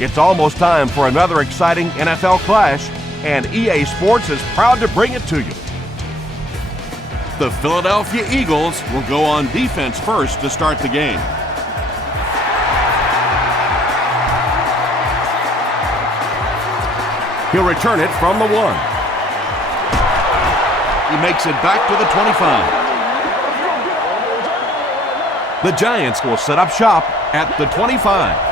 It's almost time for another exciting NFL clash, and EA Sports is proud to bring it to you. The Philadelphia Eagles will go on defense first to start the game. He'll return it from the 1. He makes it back to the 25. The Giants will set up shop at the 25.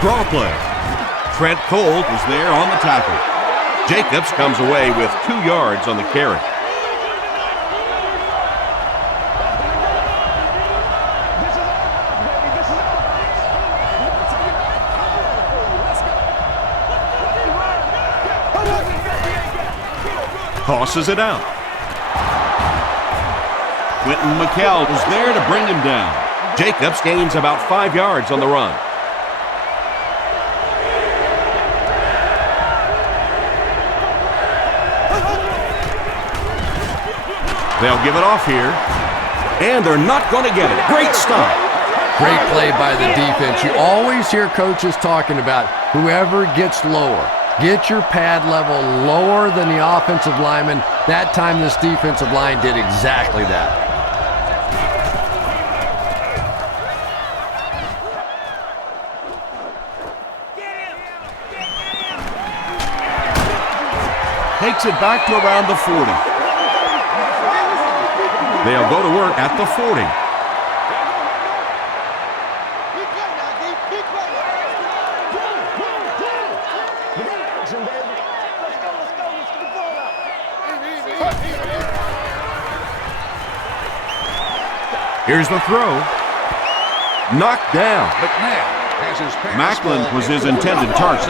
Draw play. Trent Cole is there on the tackle. Jacobs comes away with 2 yards on the carry. Tosses it out. Quentin McKell was there to bring him down. Jacobs gains about 5 yards on the run. They'll give it off here, and they're not going to get it. Great stop. Great play by the defense. You always hear coaches talking about whoever gets lower. Get your pad level lower than the offensive lineman. That time this defensive line did exactly that. Takes it back to around the 40. They'll go to work at the 40. Here's the throw. Knocked down. Macklin was his intended target.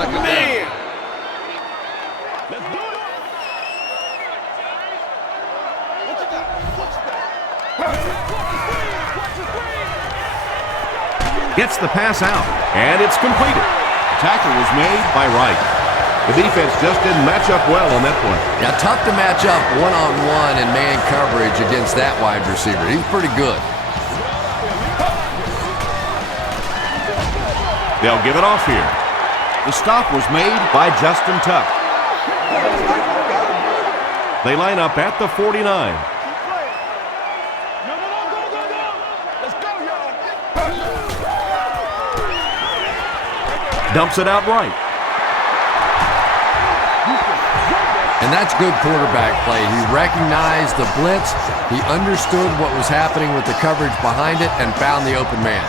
Gets the pass out, and it's completed. Tackle was made by Wright. The defense just didn't match up well on that play. Yeah, tough to match up one-on-one in man coverage against that wide receiver. He's pretty good. They'll give it off here. The stop was made by Justin Tuck. They line up at the 49. Dumps it out right. And that's good quarterback play. He recognized the blitz. He understood what was happening with the coverage behind it and found the open man.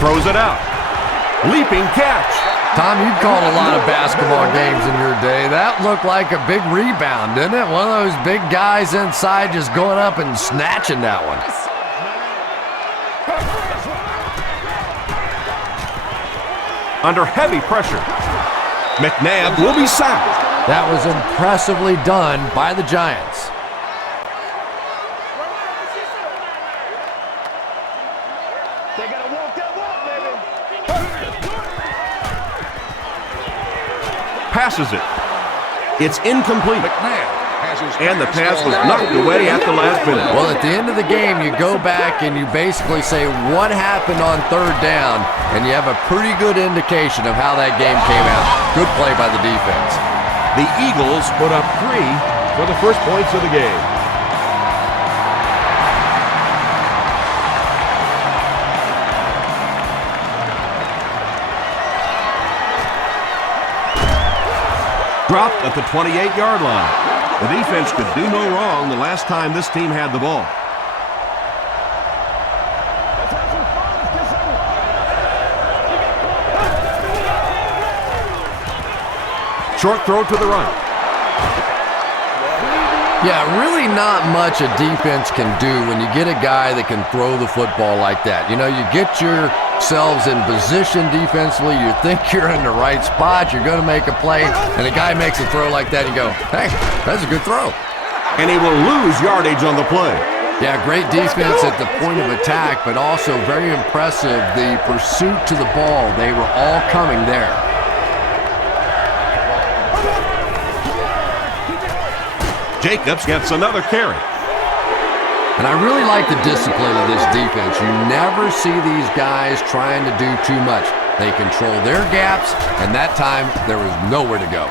Throws it out. Leaping catch. Tom, you've called a lot of basketball games in your day. That looked like a big rebound, didn't it? One of those big guys inside just going up and snatching that one. Under heavy pressure. McNabb will be sacked. That was impressively done by the Giants. Passes it. It's incomplete. And the pass was knocked away at the last minute. Well, at the end of the game, you go back and you basically say what happened on 3rd down, and you have a pretty good indication of how that game came out. Good play by the defense. The Eagles put up 3 for the first points of the game. Dropped at the 28-yard line. The defense could do no wrong the last time this team had the ball. Short throw to the right. Yeah, really not much a defense can do when you get a guy that can throw the football like that. You know, you get yourselves in position defensively, you think you're in the right spot, you're going to make a play, and a guy makes a throw like that, and you go, hey, that's a good throw. And he will lose yardage on the play. Yeah, great defense at the point of attack, but also very impressive, the pursuit to the ball. They were all coming there. Jacobs gets another carry. And I really like the discipline of this defense. You never see these guys trying to do too much. They control their gaps, and that time there was nowhere to go.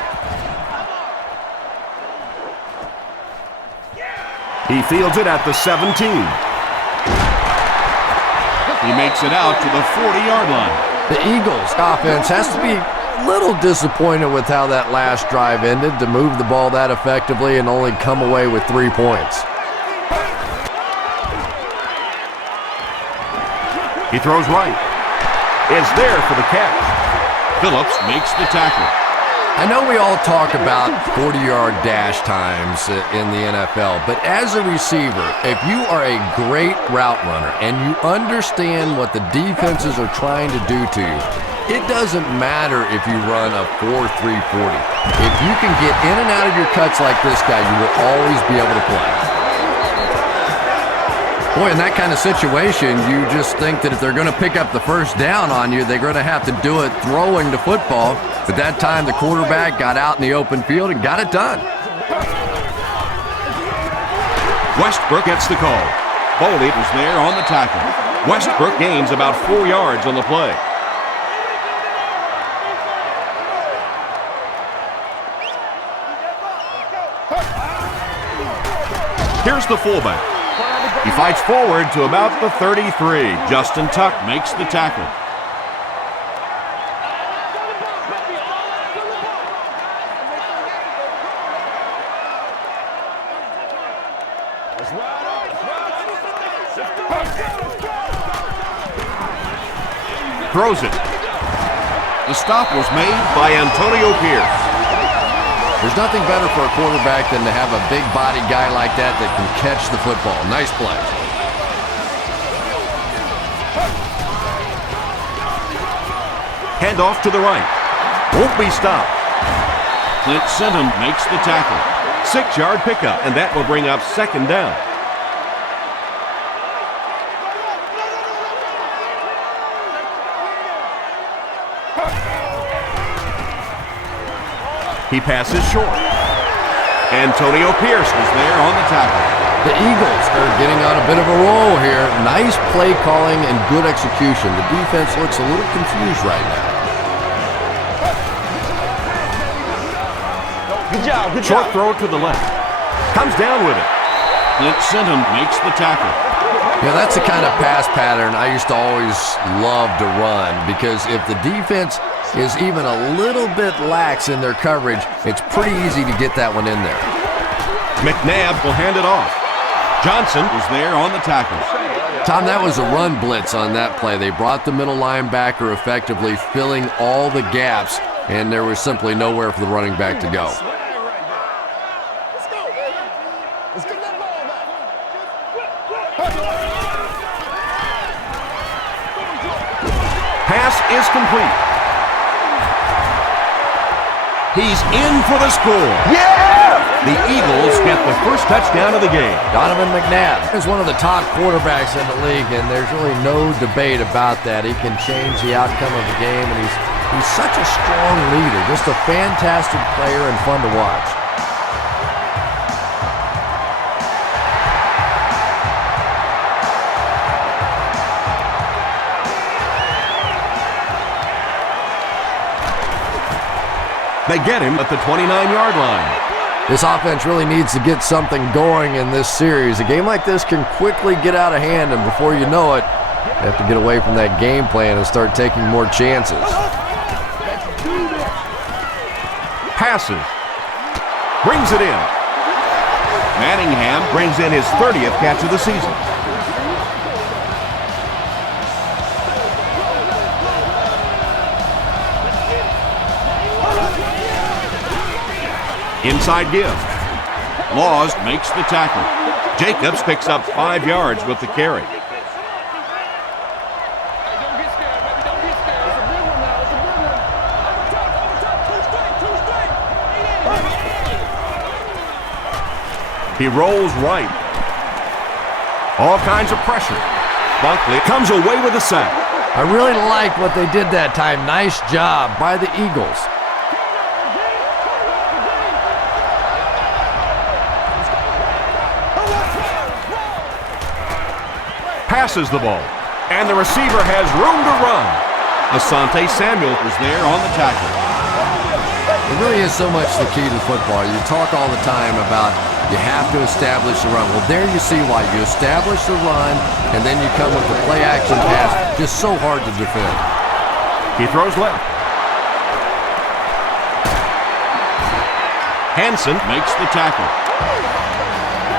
He fields it at the 17. He makes it out to the 40-yard line. The Eagles offense has to be a little disappointed with how that last drive ended, to move the ball that effectively and only come away with 3 points. He throws right. It's there for the catch. Phillips makes the tackle. I know we all talk about 40-yard dash times in the NFL, but as a receiver, if you are a great route runner and you understand what the defenses are trying to do to you, it doesn't matter if you run a 4.3 40. If you can get in and out of your cuts like this guy, you will always be able to play. Boy, in that kind of situation, you just think that if they're going to pick up the first down on you, they're going to have to do it throwing the football. But that time, the quarterback got out in the open field and got it done. Westbrook gets the call. Foley was there on the tackle. Westbrook gains about 4 yards on the play. Here's the fullback. He fights forward to about the 33. Justin Tuck makes the tackle. Throws it. The stop was made by Antonio Pierce. There's nothing better for a quarterback than to have a big-bodied guy like that that can catch the football. Nice play. Hand off to the right. Won't be stopped. Clint Sentum makes the tackle. 6-yard pickup, and that will bring up 2nd down. He passes short. Antonio Pierce is there on the tackle. The Eagles are getting on a bit of a roll here. Nice play calling and good execution. The defense looks a little confused right now. Good job, good Short job. throw to the left. Comes down with it. Clint Sentum makes the tackle. Yeah, that's the kind of pass pattern I used to always love to run, because if the defense is even a little bit lax in their coverage, it's pretty easy to get that one in there. McNabb will hand it off. Johnson is there on the tackle. Tom, that was a run blitz on that play. They brought the middle linebacker effectively, filling all the gaps, and there was simply nowhere for the running back to go. Pass is complete. He's in for the score. Yeah! The Eagles get the first touchdown of the game. Donovan McNabb is one of the top quarterbacks in the league, and there's really no debate about that. He can change the outcome of the game, and he's such a strong leader, just a fantastic player and fun to watch. They get him at the 29-yard line. This offense really needs to get something going in this series. A game like this can quickly get out of hand, and before you know it, you have to get away from that game plan and start taking more chances. Passes. Brings it in. Manningham brings in his 30th catch of the season. Inside give. Laws makes the tackle. Jacobs picks up 5 yards with the carry. He rolls right. All kinds of pressure. Buckley comes away with a sack. I really like what they did that time. Nice job by the Eagles. passes the ball, and the receiver has room to run. Asante Samuel was there on the tackle. It really is so much the key to football. You talk all the time about you have to establish the run. Well, there you see why. You establish the run, and then you come with the play-action pass. Just so hard to defend. He throws left. Hansen makes the tackle.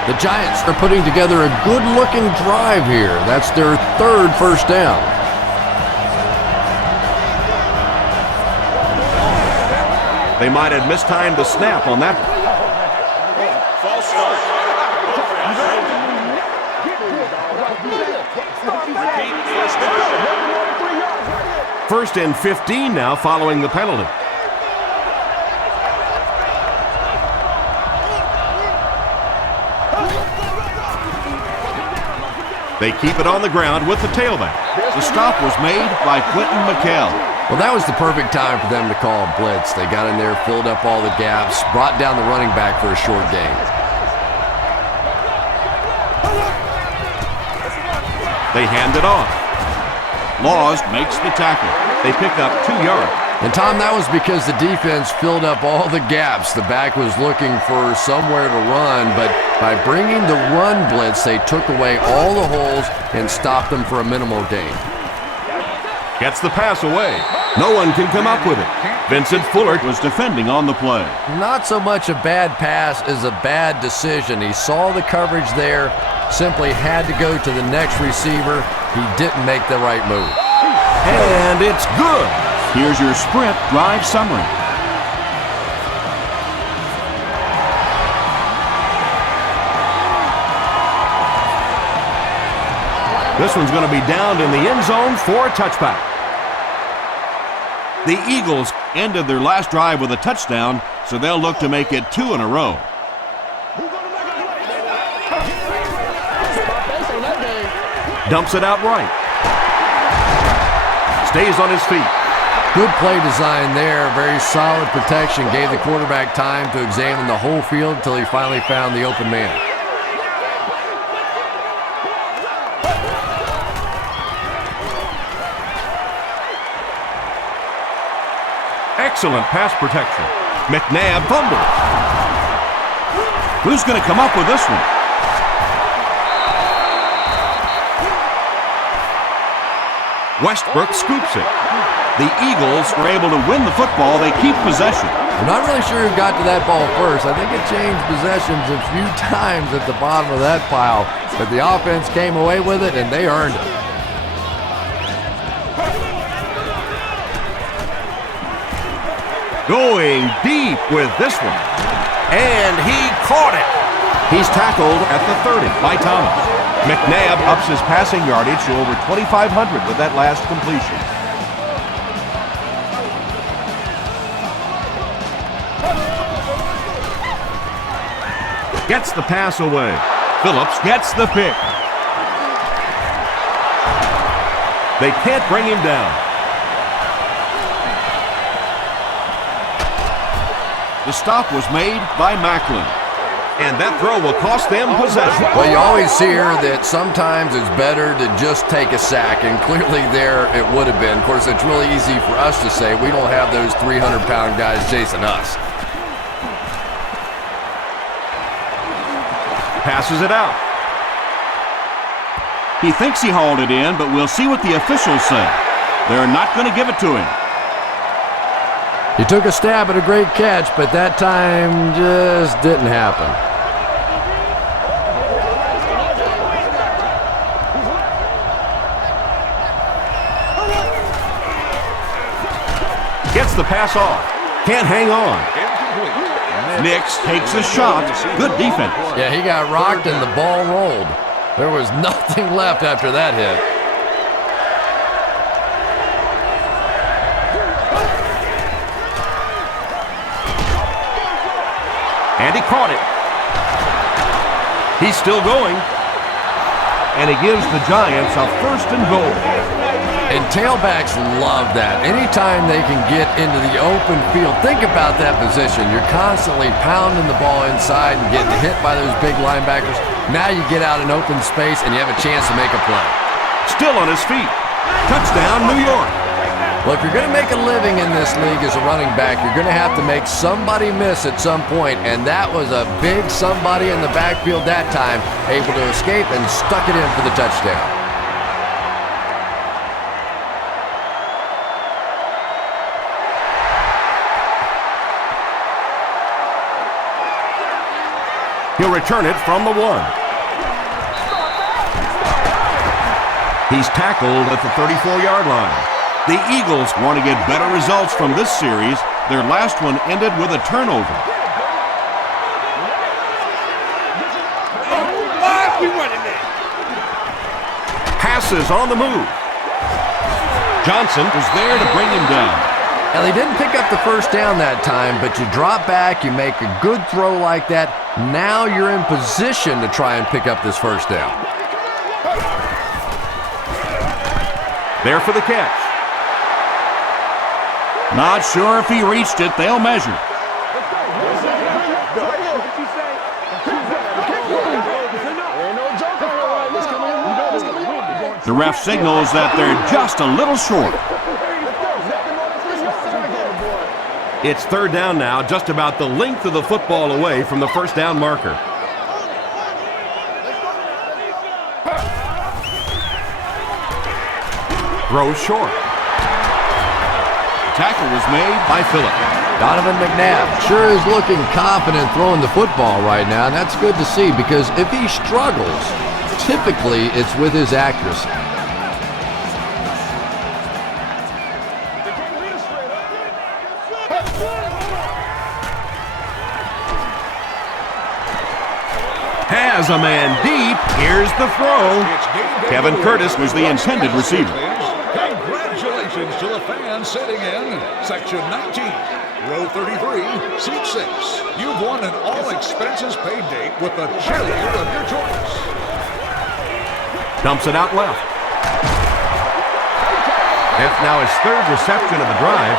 The Giants are putting together a good-looking drive here. That's their third first down. They might have mistimed the snap on that. False start. Repeat first down. 1st and 15 now following the penalty. They keep it on the ground with the tailback. The stop was made by Quentin McKell. Well, that was the perfect time for them to call a blitz. They got in there, filled up all the gaps, brought down the running back for a short gain. They hand it off. Laws makes the tackle. They pick up 2 yards. And, Tom, that was because the defense filled up all the gaps. The back was looking for somewhere to run, but by bringing the run blitz, they took away all the holes and stopped them for a minimal gain. Gets the pass away. No one can come up with it. Vincent Fuller was defending on the play. Not so much a bad pass as a bad decision. He saw the coverage there, simply had to go to the next receiver. He didn't make the right move. And it's good. Here's your sprint drive summary. This one's going to be downed in the end zone for a touchback. The Eagles ended their last drive with a touchdown, so they'll look to make it 2 in a row. Dumps it out right. Stays on his feet. Good play design there. Very solid protection. Gave the quarterback time to examine the whole field until he finally found the open man. Excellent pass protection. McNabb fumbles. Who's going to come up with this one? Westbrook scoops it. The Eagles were able to win the football. They keep possession. I'm not really sure who got to that ball first. I think it changed possessions a few times at the bottom of that pile, but the offense came away with it, and they earned it. Going deep with this one. And he caught it. He's tackled at the 30 by Thomas. McNabb ups his passing yardage to over 2,500 with that last completion. Gets the pass away. Phillips gets the pick. They can't bring him down. The stop was made by Macklin. And that throw will cost them possession. Well, you always hear that sometimes it's better to just take a sack, and clearly there it would have been. Of course, it's really easy for us to say we don't have those 300-pound guys chasing us. Passes it out. He thinks he hauled it in, but we'll see what the officials say. They're not going to give it to him. He took a stab at a great catch, but that time just didn't happen. Gets the pass off. Can't hang on. Nix takes a shot. Good defense. Yeah, he got rocked and the ball rolled. There was nothing left after that hit. And he caught it. He's still going. And he gives the Giants a 1st and goal. And tailbacks love that. Anytime they can get into the open field, think about that position. You're constantly pounding the ball inside and getting hit by those big linebackers. Now you get out in open space and you have a chance to make a play. Still on his feet. Touchdown, New York. Well, if you're going to make a living in this league as a running back, you're going to have to make somebody miss at some point, and that was a big somebody in the backfield that time, able to escape and stuck it in for the touchdown. He'll return it from the 1. He's tackled at the 34-yard line. The Eagles want to get better results from this series. Their last one ended with a turnover. Passes on the move. Johnson was there to bring him down. Now, they didn't pick up the first down that time, but you drop back, you make a good throw like that. Now you're in position to try and pick up this first down. There for the catch. Not sure if he reached it. They'll measure. The ref signals that they're just a little short. It's third down now, just about the length of the football away from the first down marker. Throws short. Tackle was made by Phillip. Donovan McNabb sure is looking confident throwing the football right now, and that's good to see because if he struggles, typically it's with his accuracy. Has a man deep. Here's the throw. Kevin Curtis was the intended receiver. Congratulations to the fans sitting in Section 19, Row 33, Seat 6. You've won an all-expenses-paid date with the cheerleader of your choice. Dumps it out left. That's now his third reception of the drive.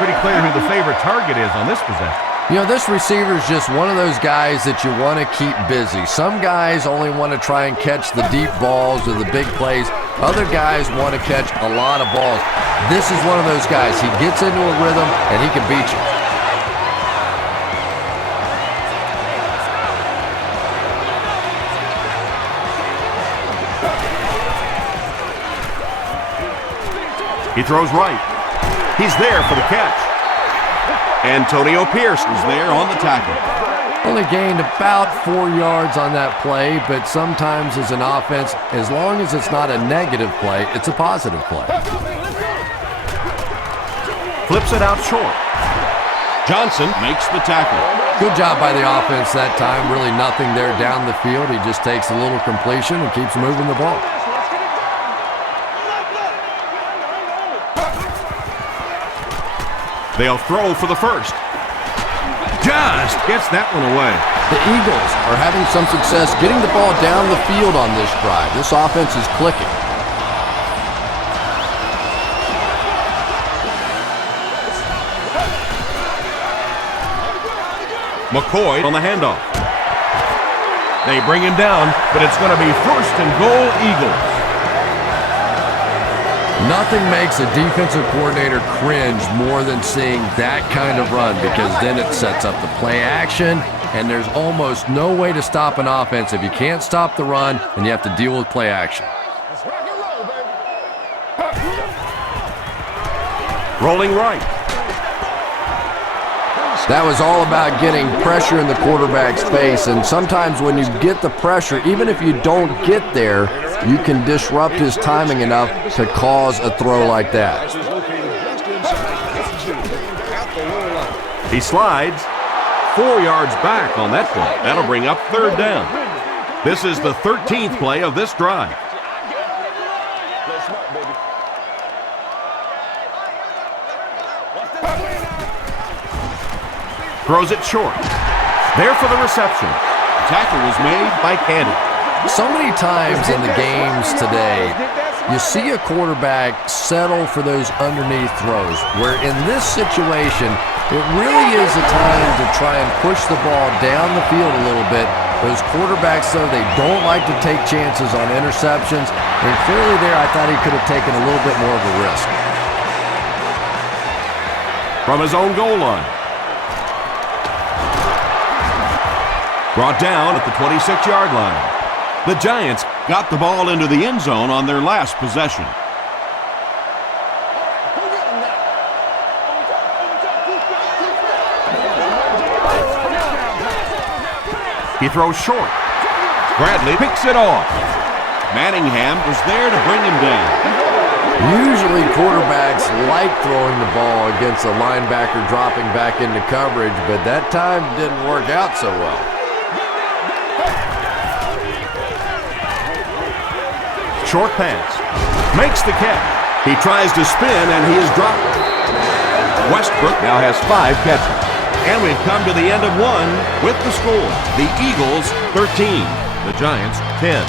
Pretty clear who the favorite target is on this possession. You know, this receiver is just one of those guys that you want to keep busy. Some guys only want to try and catch the deep balls or the big plays. Other guys want to catch a lot of balls. This is one of those guys. He gets into a rhythm and he can beat you. He throws right. He's there for the catch. Antonio Pierce was there on the tackle. Only gained about 4 yards on that play, but sometimes as an offense, as long as it's not a negative play, it's a positive play. Flips it out short. Johnson makes the tackle. Good job by the offense that time. Really nothing there down the field. He just takes a little completion and keeps moving the ball. They'll throw for the first. Just gets that one away. The Eagles are having some success getting the ball down the field on this drive. This offense is clicking. McCoy on the handoff. They bring him down, but it's going to be first and goal, Eagles. Nothing makes a defensive coordinator cringe more than seeing that kind of run because then it sets up the play action, and there's almost no way to stop an offense if you can't stop the run and you have to deal with play action. Rolling right. That was all about getting pressure in the quarterback's face, and sometimes when you get the pressure, even if you don't get there, you can disrupt his timing enough to cause a throw like that. He slides 4 yards back on that play. That'll bring up third down. This is the 13th play of this drive. Throws it short. There for the reception. The tackle was made by Candy. So many times in the games today, you see a quarterback settle for those underneath throws, where in this situation, it really is a time to try and push the ball down the field a little bit Those quarterbacks, though, they don't like to take chances on interceptions. And clearly there, I thought he could have taken a little bit more of a risk. From his own goal line. Brought down at the 26-yard line. The Giants got the ball into the end zone on their last possession. He throws short. Bradley picks it off. Manningham was there to bring him down. Usually quarterbacks like throwing the ball against a linebacker dropping back into coverage, but that time didn't work out so well. Short pass. Makes the catch. He tries to spin, and he is dropped. Westbrook now has 5 catches. And we've come to the end of one with the score. The Eagles 13, the Giants 10.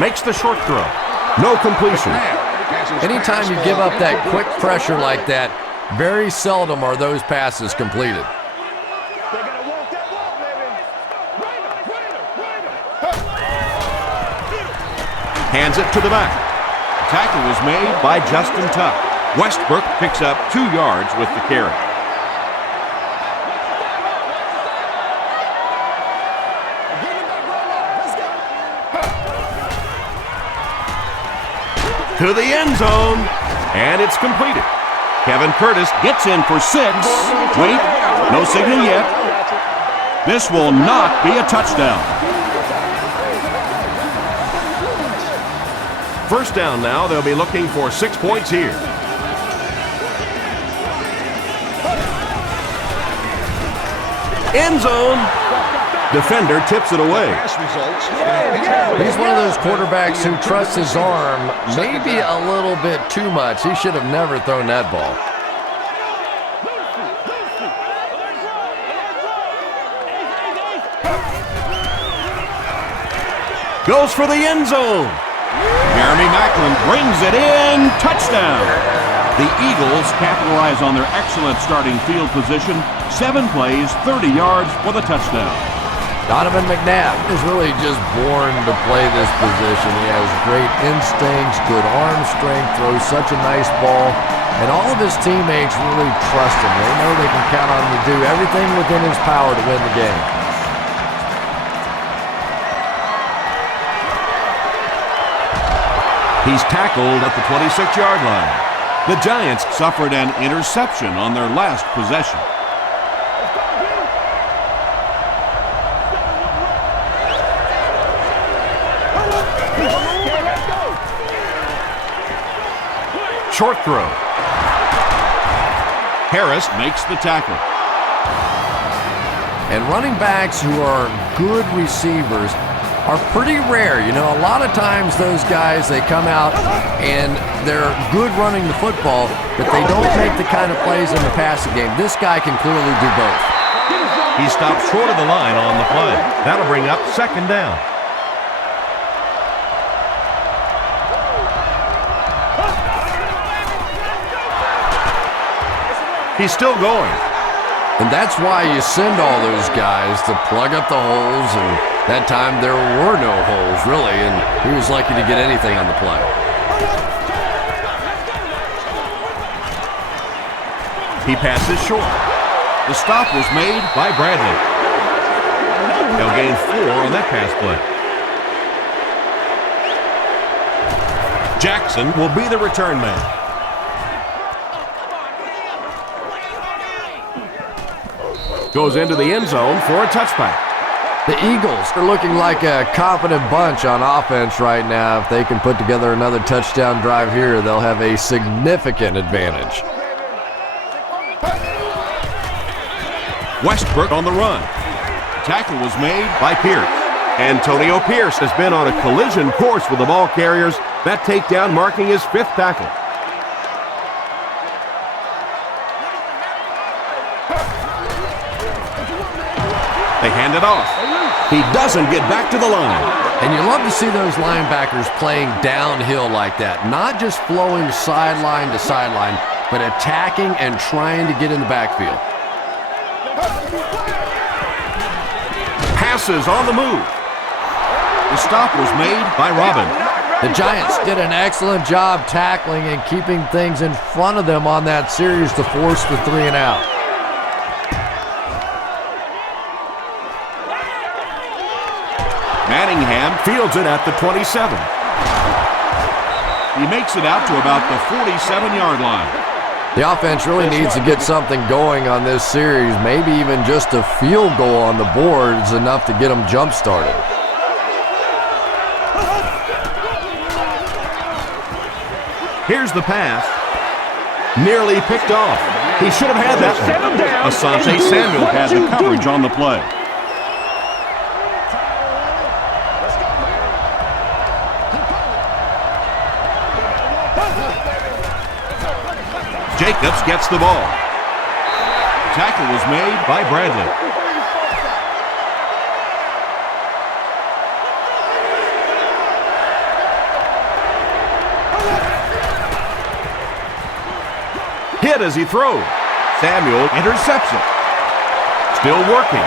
Makes the short throw. No completion. Anytime you give up that quick pressure like that, very seldom are those passes completed. Hands it to the back. Tackle was made by Justin Tuck. Westbrook picks up 2 yards with the carry. To the end zone, and it's completed. Kevin Curtis gets in for 6. Wait, no signal yet. This will not be a touchdown. First down now, they'll be looking for 6 points here. End zone. Defender tips it away. He's one of those quarterbacks who trusts his arm maybe a little bit too much. He should have never thrown that ball. Goes for the end zone. Jeremy Maclin brings it in. Touchdown. The Eagles capitalize on their excellent starting field position. 7 plays, 30 yards for the touchdown. Donovan McNabb is really just born to play this position. He has great instincts, good arm strength, throws such a nice ball, and all of his teammates really trust him. They know they can count on him to do everything within his power to win the game. He's tackled at the 26-yard line. The Giants suffered an interception on their last possession. Short throw. Harris makes the tackle. And running backs who are good receivers are pretty rare. You know, a lot of times those guys, they come out and they're good running the football, but they don't make the kind of plays in the passing game. This guy can clearly do both. He stops short of the line on the play. That'll bring up 2nd down. He's still going. And that's why you send all those guys to plug up the holes, and that time there were no holes, really, and he was lucky to get anything on the play. He passes short. The stop was made by Bradley. They'll gain 4 on that pass play. Jackson will be the return man. Goes into the end zone for a touchback. The Eagles are looking like a confident bunch on offense right now. If they can put together another touchdown drive here, they'll have a significant advantage. Westbrook on the run. Tackle was made by Pierce. Antonio Pierce has been on a collision course with the ball carriers. That takedown marking his 5th tackle. They hand it off. He doesn't get back to the line. And you love to see those linebackers playing downhill like that, not just flowing sideline to sideline, but attacking and trying to get in the backfield. Passes on the move. The stop was made by Robin. The Giants did an excellent job tackling and keeping things in front of them on that series to force the 3 and out. Manningham fields it at the 27. He makes it out to about the 47-yard line. The offense really needs to get something going on this series. Maybe even just a field goal on the board is enough to get them jump-started. Here's the pass. Nearly picked off. He should have had that one. Asante Samuel had the coverage on the play. Jacobs gets the ball. Tackle was made by Bradley. Hit as he throws. Samuel intercepts it. Still working.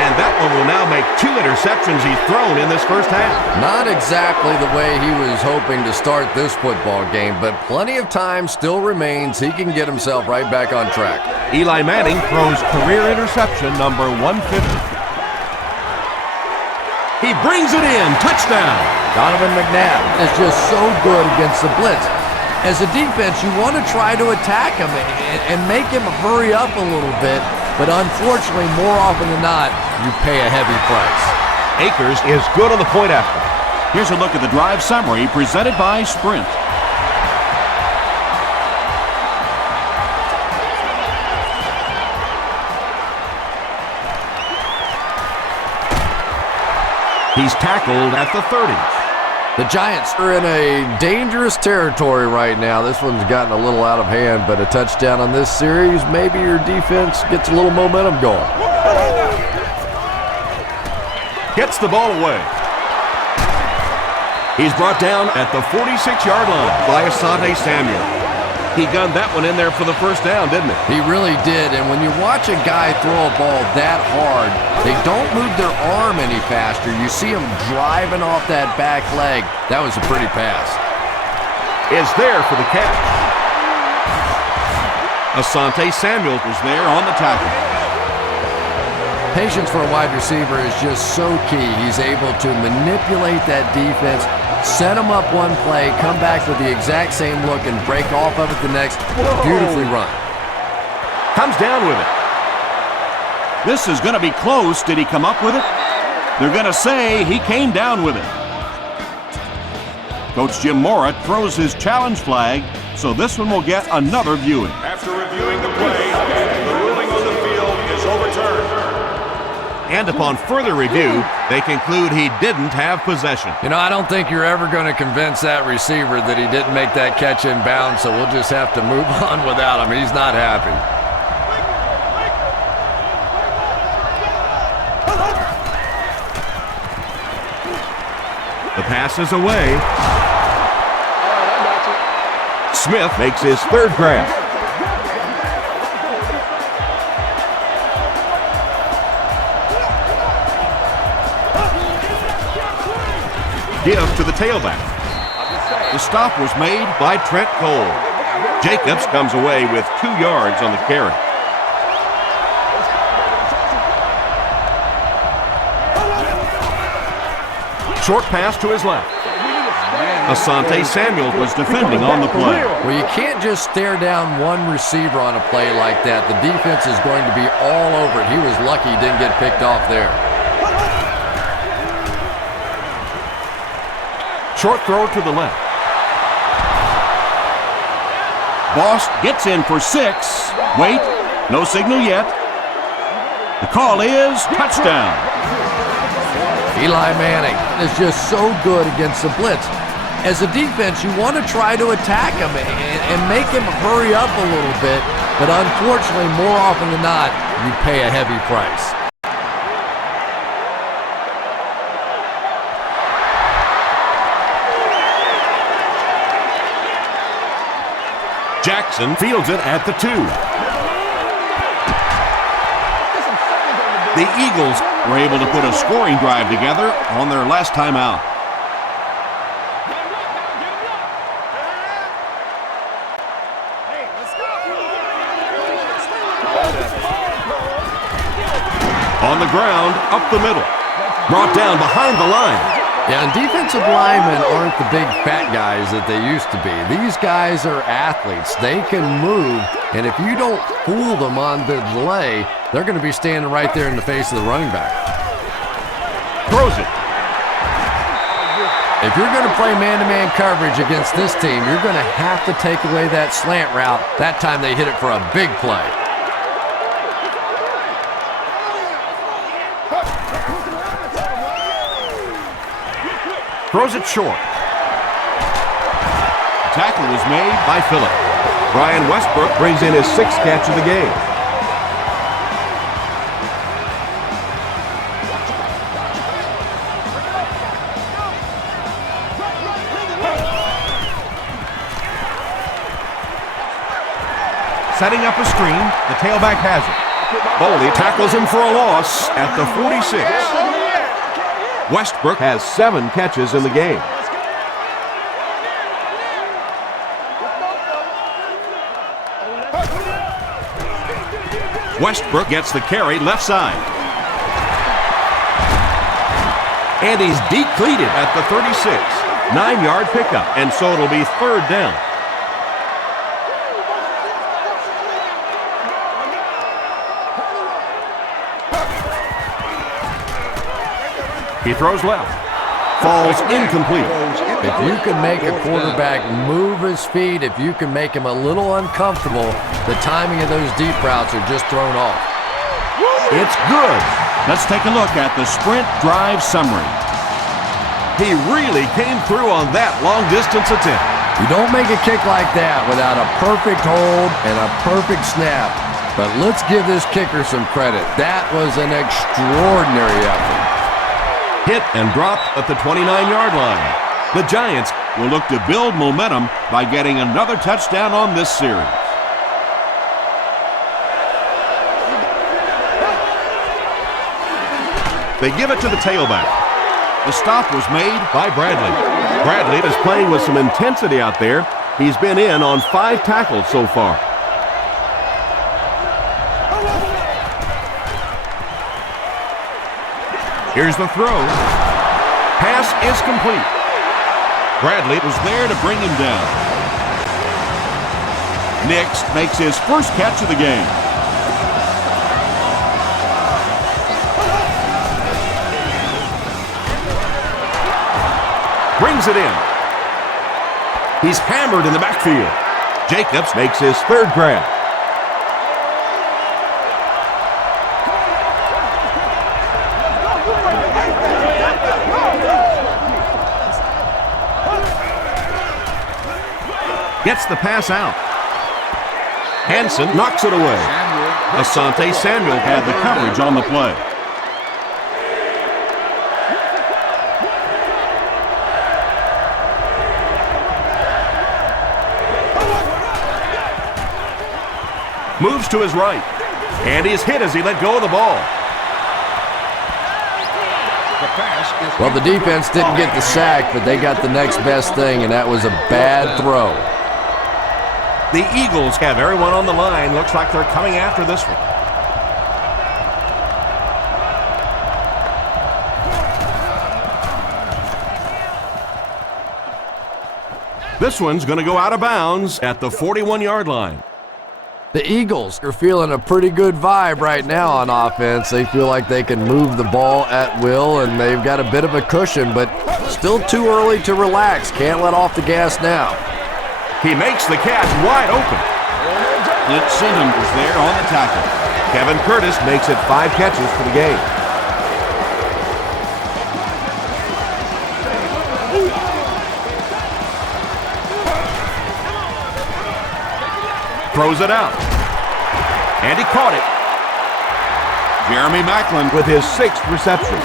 And that one will now make 2 interceptions he's thrown in this first half. Not exactly the way he was hoping to start this football game, but plenty of time still remains. He can get himself right back on track. Eli Manning throws career interception number 150. He brings it in. Touchdown. Donovan McNabb is just so good against the blitz. As a defense, you want to try to attack him and make him hurry up a little bit, but unfortunately, more often than not, you pay a heavy price. Akers is good on the point after. Here's a look at the drive summary presented by Sprint. He's tackled at the 30. The Giants are in a dangerous territory right now. This one's gotten a little out of hand, but a touchdown on this series, maybe your defense gets a little momentum going. Gets the ball away. He's brought down at the 46-yard line by Asante Samuel. He gunned that one in there for the first down, didn't he? He really did, and when you watch a guy throw a ball that hard, they don't move their arm any faster. You see him driving off that back leg. That was a pretty pass. Is there for the catch. Asante Samuel was there on the tackle. Patience for a wide receiver is just so key. He's able to manipulate that defense, set them up one play, come back with the exact same look, and break off of it the next. Beautifully run. Comes down with it. This is going to be close. Did he come up with it? They're going to say he came down with it. Coach Jim Mora throws his challenge flag, so this one will get another viewing. After reviewing the play, the ruling on the field is overturned. And upon further review, they conclude he didn't have possession. You know, I don't think you're ever going to convince that receiver that he didn't make that catch in bounds, so we'll just have to move on without him. He's not happy. The pass is away. Smith makes his third grab. Give to the tailback. The stop was made by Trent Cole. Jacobs comes away with 2 yards on the carry. Short pass to his left. Asante Samuel was defending on the play. Well, you can't just stare down one receiver on a play like that. The defense is going to be all over it. He was lucky he didn't get picked off there. Short throw to the left. Boss gets in for 6. Wait, no signal yet. The call is touchdown. Eli Manning is just so good against the blitz. As a defense, you want to try to attack him and make him hurry up a little bit, but unfortunately, more often than not, you pay a heavy price. Jackson fields it at the 2. The Eagles were able to put a scoring drive together on their last time out. On the ground, up the middle. Brought down behind the line. Yeah, and defensive linemen aren't the big fat guys that they used to be. These guys are athletes. They can move, and if you don't fool them on the delay, they're going to be standing right there in the face of the running back. Throws it. If you're going to play man-to-man coverage against this team, you're going to have to take away that slant route. That time they hit it for a big play. Throws it short. Tackle was made by Phillip. Brian Westbrook brings in his 6th catch of the game. Setting up a screen, the tailback has it. Boley tackles him for a loss at the 46. Westbrook has 7 catches in the game. Westbrook gets the carry left side. And he's decleated at the 36. 9-yard pickup, and so it'll be 3rd down. He throws left. Falls incomplete. If you can make a quarterback move his feet, if you can make him a little uncomfortable, the timing of those deep routes are just thrown off. It's good. Let's take a look at the sprint drive summary. He really came through on that long-distance attempt. You don't make a kick like that without a perfect hold and a perfect snap. But let's give this kicker some credit. That was an extraordinary effort. Hit and dropped at the 29-yard line. The Giants will look to build momentum by getting another touchdown on this series. They give it to the tailback. The stop was made by Bradley. Bradley is playing with some intensity out there. He's been in on 5 tackles so far. Here's the throw. Pass is complete. Bradley was there to bring him down. Nix makes his first catch of the game. Brings it in. He's hammered in the backfield. Jacobs makes his 3rd grab. Gets the pass out. Hansen knocks it away. Asante Samuel had the coverage on the play. Moves to his right. And he's hit as he let go of the ball. Well, the defense didn't get the sack, but they got the next best thing, and that was a bad throw. The Eagles have everyone on the line. Looks like they're coming after this one. This one's going to go out of bounds at the 41-yard line. The Eagles are feeling a pretty good vibe right now on offense. They feel like they can move the ball at will, and they've got a bit of a cushion, but still too early to relax. Can't let off the gas now. He makes the catch wide open. Clint Simmons was there on the tackle. Kevin Curtis makes it 5 catches for the game. Throws it out. And he caught it. Jeremy Maclin with his 6th reception.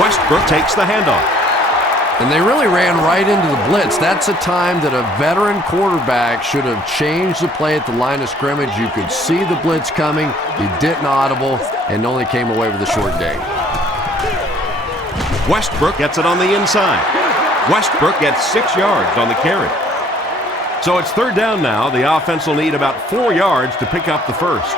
Westbrook takes the handoff. And they really ran right into the blitz. That's a time that a veteran quarterback should have changed the play at the line of scrimmage. You could see the blitz coming. He didn't audible and only came away with a short gain. Westbrook gets it on the inside. Westbrook gets 6 yards on the carry. So it's 3rd down now. The offense will need about 4 yards to pick up the first.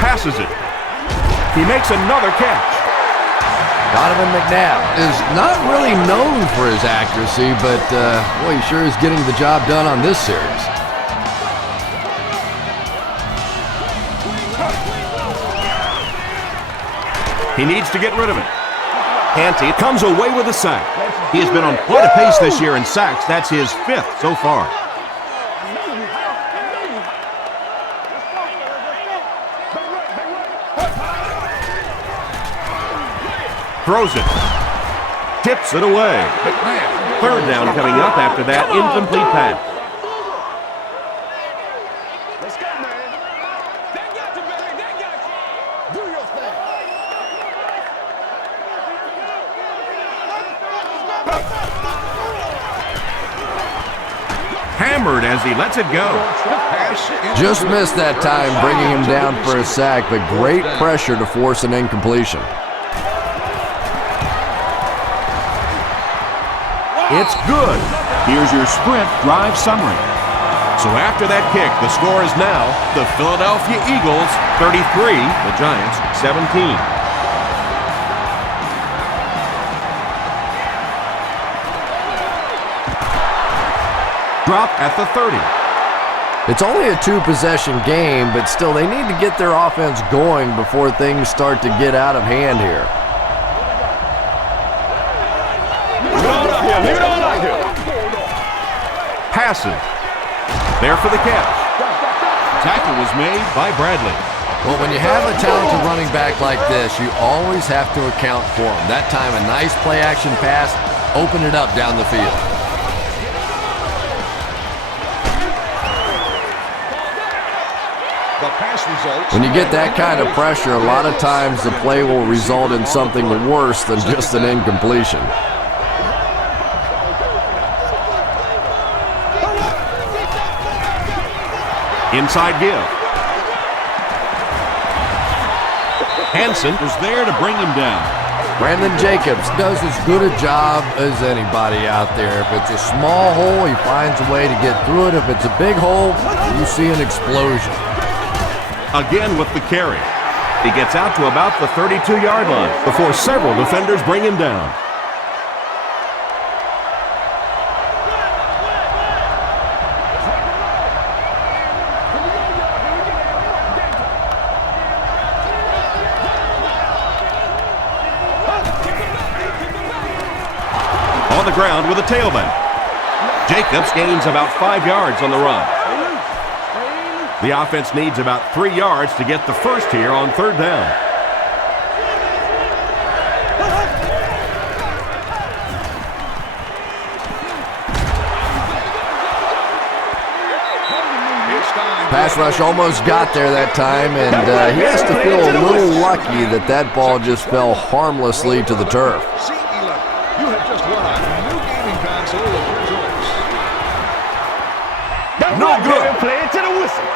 Passes it. He makes another catch. Donovan McNabb is not really known for his accuracy, but boy, he sure is getting the job done on this series. He needs to get rid of it. Canty comes away with a sack. He has been on quite a pace this year in sacks. That's his 5th so far. Throws it. Tips it away. 3rd down coming up after that incomplete pass. Let's go, man. They got you, baby. They got you. Do your thing. Hammered as he lets it go. Just missed that time, bringing him down for a sack, but great pressure to force an incompletion. It's good. Here's your sprint drive summary. So after that kick, the score is now the Philadelphia Eagles 33, the Giants 17. Drop at the 30. It's only a 2-possession game, but still they need to get their offense going before things start to get out of hand here. Passes. There for the catch. Tackle was made by Bradley. Well, when you have a talented running back like this, you always have to account for him. That time, a nice play-action pass opened it up down the field. The pass results. When you get that kind of pressure, a lot of times the play will result in something worse than just an incompletion. Inside give. Hansen was there to bring him down. Brandon Jacobs does as good a job as anybody out there. If it's a small hole, he finds a way to get through it. If it's a big hole, you see an explosion. Again with the carry. He gets out to about the 32-yard line before several defenders bring him down. On the ground with a tailback. Jacobs gains about 5 yards on the run. The offense needs about 3 yards to get the first here on 3rd down. Pass rush almost got there that time, and he has to feel a little lucky that that ball just fell harmlessly to the turf. You have just won a new gaming console of your choice. No good. Play it to the whistle.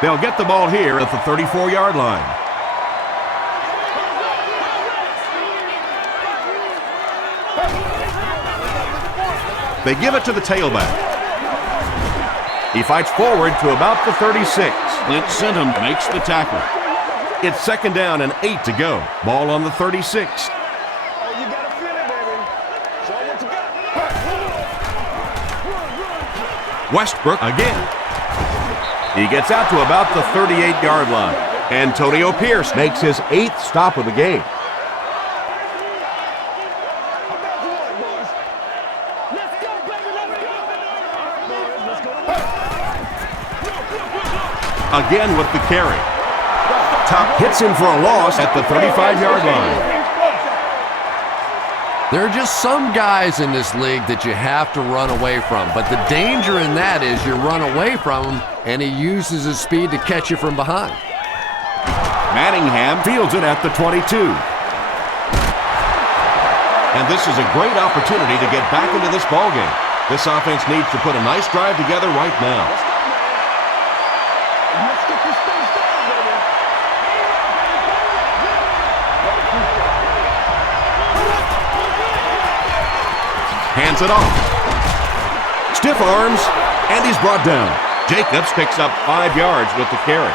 They'll get the ball here at the 34-yard line. They give it to the tailback. He fights forward to about the 36. Clint Singham makes the tackle. It's 2nd down and 8 to go. Ball on the 36. Oh, you gotta feel it, baby. Show what you got. Westbrook again. He gets out to about the 38-yard line. Antonio Pierce makes his 8th stop of the game. again with the carry. Top hits him for a loss at the 35-yard line. There are just some guys in this league that you have to run away from, but the danger in that is you run away from him and he uses his speed to catch you from behind. Manningham fields it at the 22. And this is a great opportunity to get back into this ballgame. This offense needs to put a nice drive together right now. Let's get this thing started, baby. Hands it off. Stiff arms, and he's brought down. Jacobs picks up 5 yards with the carry.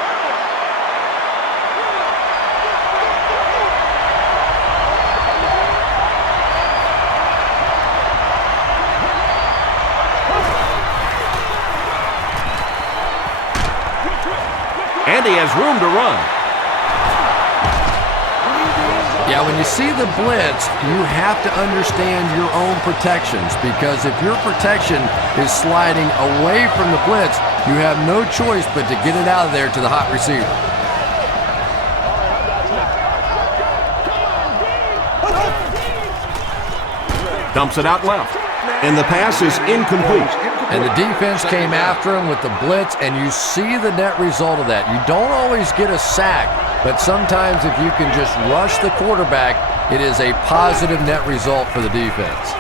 And he has room to run. Yeah, when you see the blitz, you have to understand your own protections, because if your protection is sliding away from the blitz, you have no choice but to get it out of there to the hot receiver. Dumps it out left. And the pass is incomplete. And the defense came after him with the blitz, and you see the net result of that. You don't always get a sack, but sometimes if you can just rush the quarterback, it is a positive net result for the defense.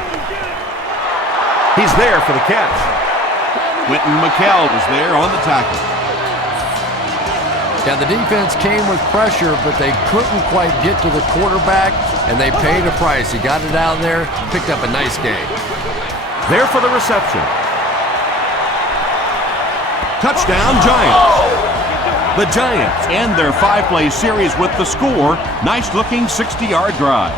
He's there for the catch. Quentin McKell was there on the tackle. Yeah, the defense came with pressure, but they couldn't quite get to the quarterback, and they paid a price. He got it out there, picked up a nice game. There for the reception. Touchdown, Giants. The Giants end their 5-play series with the score. Nice-looking 60-yard drive.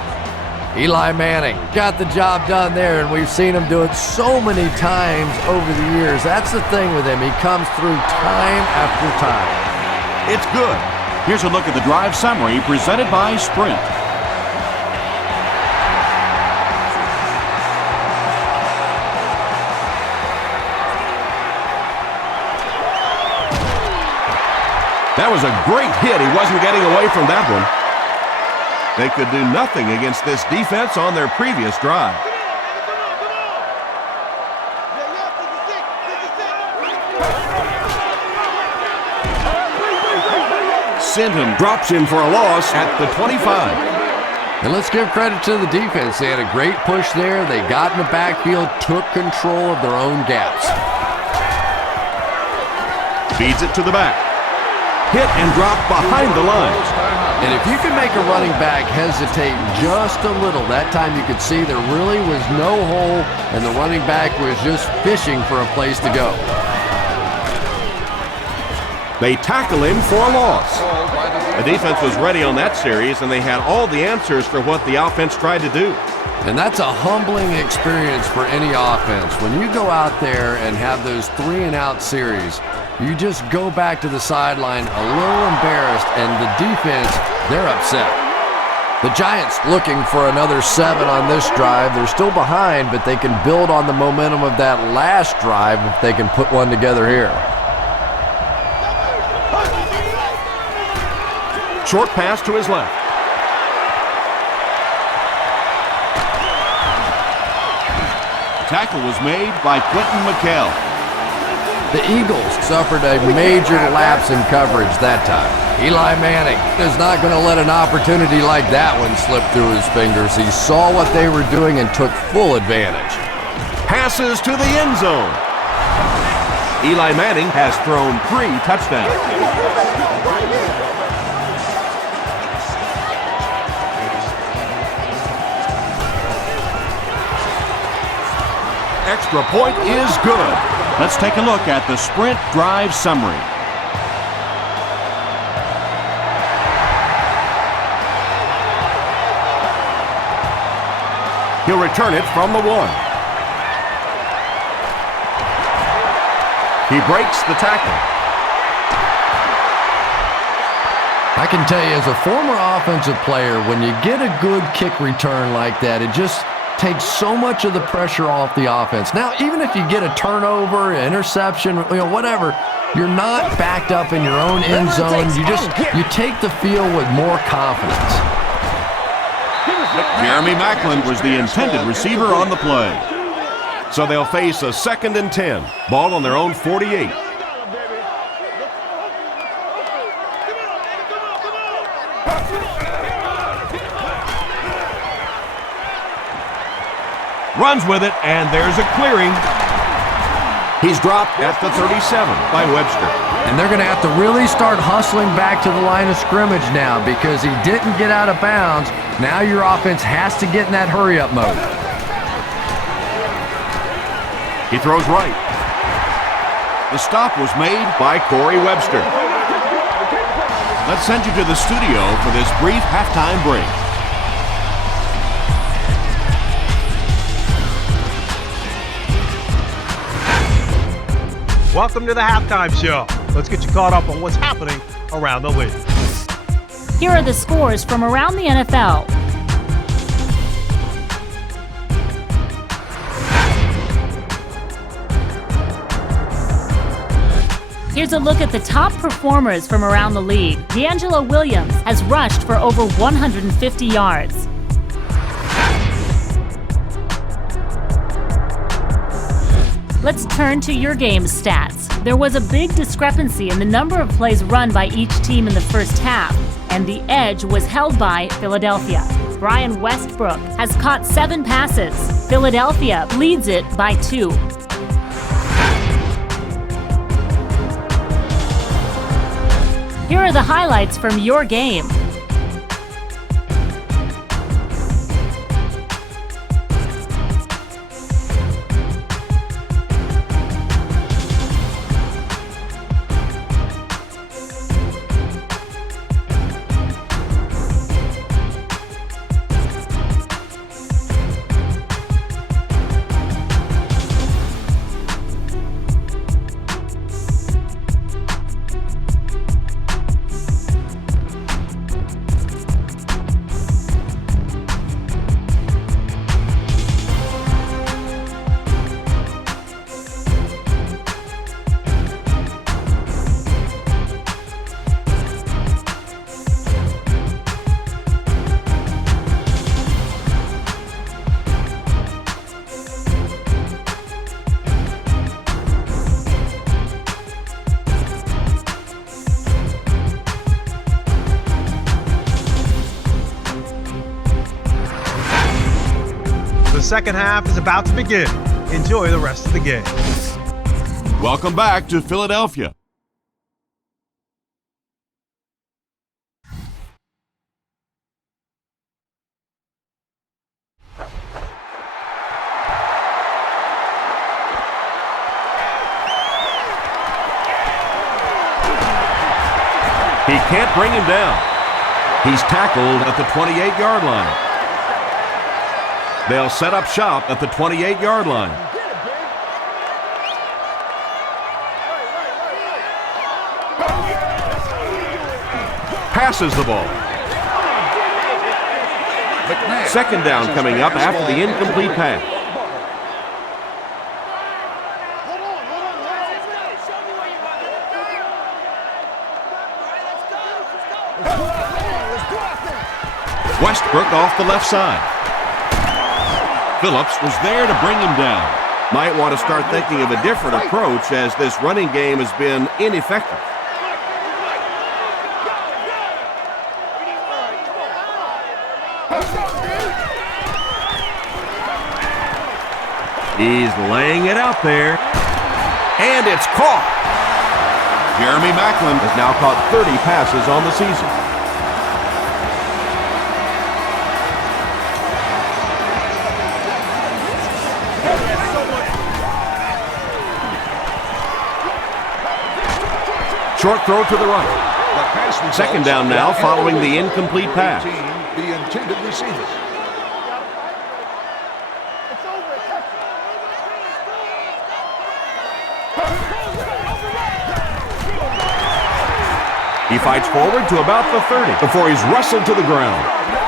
Eli Manning got the job done there, and we've seen him do it so many times over the years. That's the thing with him. He comes through time after time. It's good. Here's a look at the drive summary presented by Sprint. That was a great hit. He wasn't getting away from that one. They could do nothing against this defense on their previous drive. Sinton drops him for a loss at the 25. And let's give credit to the defense. They had a great push there. They got in the backfield, took control of their own gaps. Feeds it to the back. Hit and drop behind the line. And if you can make a running back hesitate just a little, that time you could see there really was no hole, and the running back was just fishing for a place to go. They tackle him for a loss. The defense was ready on that series, and they had all the answers for what the offense tried to do. And that's a humbling experience for any offense. When you go out there and have those 3-and-out series, you just go back to the sideline a little embarrassed, and the defense, they're upset. The Giants looking for another 7 on this drive. They're still behind, but they can build on the momentum of that last drive if they can put one together here. Short pass to his left. Tackle was made by Quentin McKell. The Eagles suffered a major lapse in coverage that time. Eli Manning is not going to let an opportunity like that one slip through his fingers. He saw what they were doing and took full advantage. Passes to the end zone. Eli Manning has thrown 3 touchdowns. Extra point is good. Let's take a look at the Sprint drive summary. He'll return it from the 1. He breaks the tackle. I can tell you, as a former offensive player, when you get a good kick return like that, it just takes so much of the pressure off the offense. Now, even if you get a turnover, an interception, whatever, you're not backed up in your own end zone. You take the field with more confidence. Jeremy Maclin was the intended receiver on the play. So they'll face a 2nd and 10. Ball on their own 48. Runs with it, and there's a clearing. He's dropped at the 37 by Webster. And they're going to have to really start hustling back to the line of scrimmage now because he didn't get out of bounds. Now your offense has to get in that hurry-up mode. He throws right. The stop was made by Corey Webster. Let's send you to the studio for this brief halftime break. Welcome to the halftime show. Let's get you caught up on what's happening around the league. Here are the scores from around the NFL. Here's a look at the top performers from around the league. D'Angelo Williams has rushed for over 150 yards. Let's turn to your game's stats. There was a big discrepancy in the number of plays run by each team in the first half, and the edge was held by Philadelphia. Brian Westbrook has caught 7 passes. Philadelphia leads it by 2. Here are the highlights from your game. The second half is about to begin. Enjoy the rest of the game. Welcome back to Philadelphia. He can't bring him down. He's tackled at the 28-yard line. They'll set up shop at the 28-yard line. Passes the ball. Second down coming up after the incomplete pass. Westbrook off the left side. Phillips was there to bring him down. Might want to start thinking of a different approach as this running game has been ineffective. He's laying it out there. And it's caught. Jeremy Maclin has now caught 30 passes on the season. Short throw to the right. Second down now following the incomplete pass. The intended receiver. He fights forward to about the 30 before he's wrestled to the ground.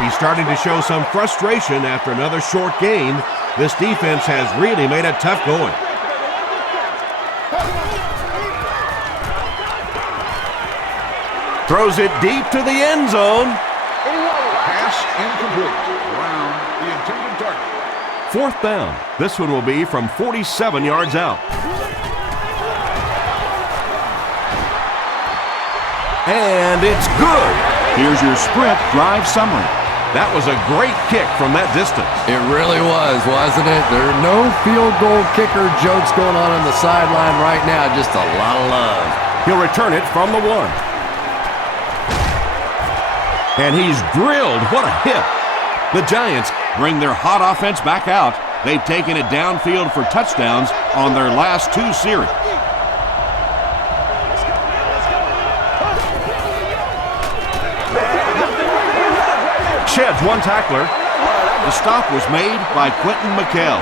He's starting to show some frustration after another short gain. This defense has really made it tough going. Throws it deep to the end zone. Pass incomplete. Around the intended target. 4th down. This one will be from 47 yards out. And it's good. Here's your sprint drive summary. That was a great kick from that distance. It really was, wasn't it? There are no field goal kicker jokes going on the sideline right now. Just a lot of love. He'll return it from the 1. And he's drilled. What a hit. The Giants bring their hot offense back out. They've taken it downfield for touchdowns on their last 2 series. Sheds one tackler. The stop was made by Quentin McKell.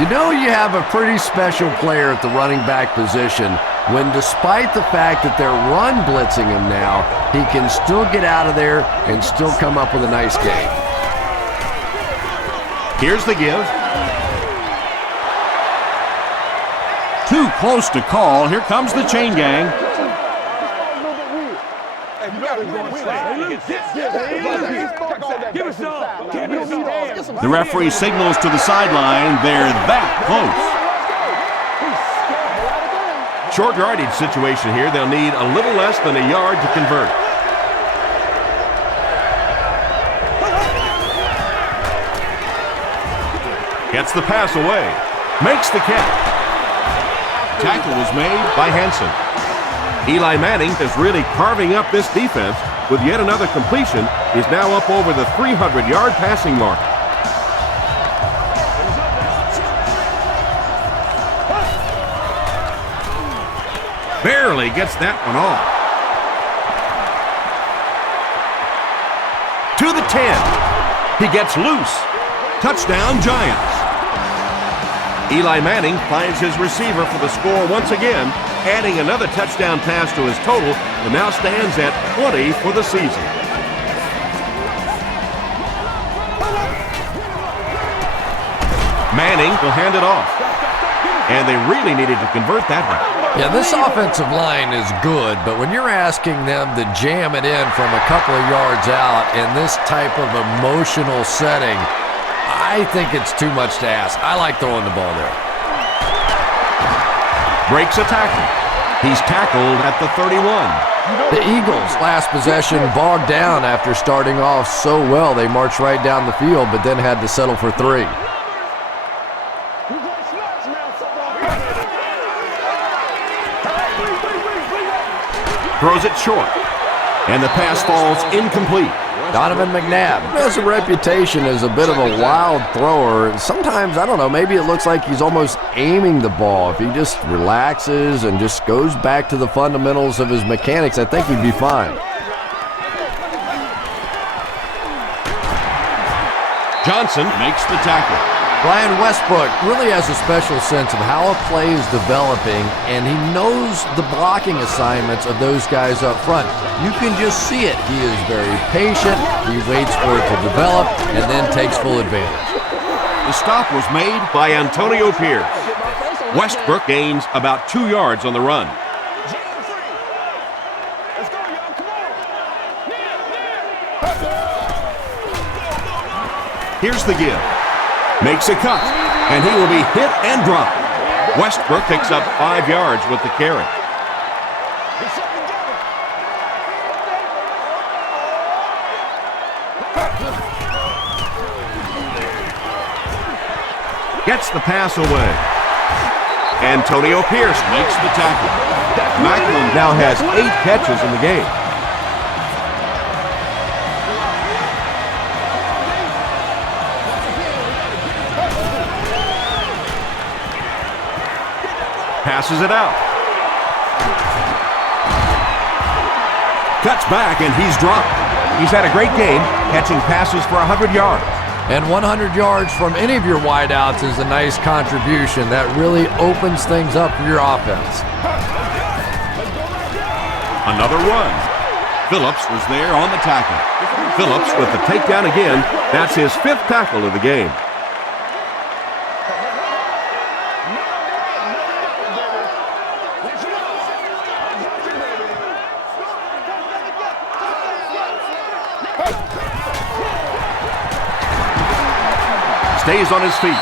You know you have a pretty special player at the running back position when, despite the fact that they're run blitzing him now, he can still get out of there and still come up with a nice game. Here's the give. Too close to call. Here comes the chain gang. The referee signals to the sideline. They're that close. Short yardage situation here. They'll need a little less than a yard to convert. Gets the pass away. Makes the catch. Tackle was made by Hansen. Eli Manning is really carving up this defense with yet another completion. He's now up over the 300-yard passing mark. Barely gets that one off. To the 10. He gets loose. Touchdown, Giants. Eli Manning finds his receiver for the score once again, adding another touchdown pass to his total, and now stands at 20 for the season. Manning will hand it off. And they really needed to convert that one. Yeah, this offensive line is good, but when you're asking them to jam it in from a couple of yards out in this type of emotional setting, I think it's too much to ask. I like throwing the ball there. Breaks a tackle. He's tackled at the 31. The Eagles' last possession bogged down after starting off so well. They marched right down the field, but then had to settle for 3. Throws it short. And the pass falls incomplete. Donovan McNabb has a reputation as a bit of a wild thrower. Sometimes, I don't know, maybe it looks like he's almost aiming the ball. If he just relaxes and just goes back to the fundamentals of his mechanics, I think he'd be fine. Johnson makes the tackle. Brian Westbrook really has a special sense of how a play is developing, and he knows the blocking assignments of those guys up front. You can just see it. He is very patient. He waits for it to develop and then takes full advantage. The stop was made by Antonio Pierce. Westbrook gains about 2 yards on the run. Here's the give. Makes a cut, and he will be hit and dropped. Westbrook picks up 5 yards with the carry. Gets the pass away. Antonio Pierce makes the tackle. Macklin now has 8 catches in the game. Passes it out. Cuts back, and he's dropped. He's had a great game, catching passes for 100 yards. And 100 yards from any of your wideouts is a nice contribution. That really opens things up for your offense. Another run. Phillips was there on the tackle. Phillips with the takedown again. That's his 5th tackle of the game. Stays on his feet.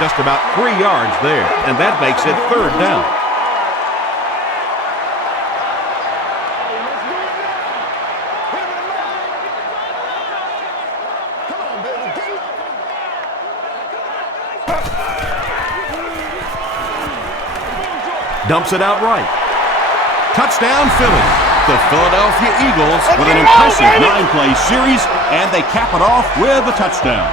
Just about 3 yards there, and that makes it 3rd down. Dumps it out right. Touchdown, Philly. The Philadelphia Eagles with an impressive 9-play series, and they cap it off with a touchdown.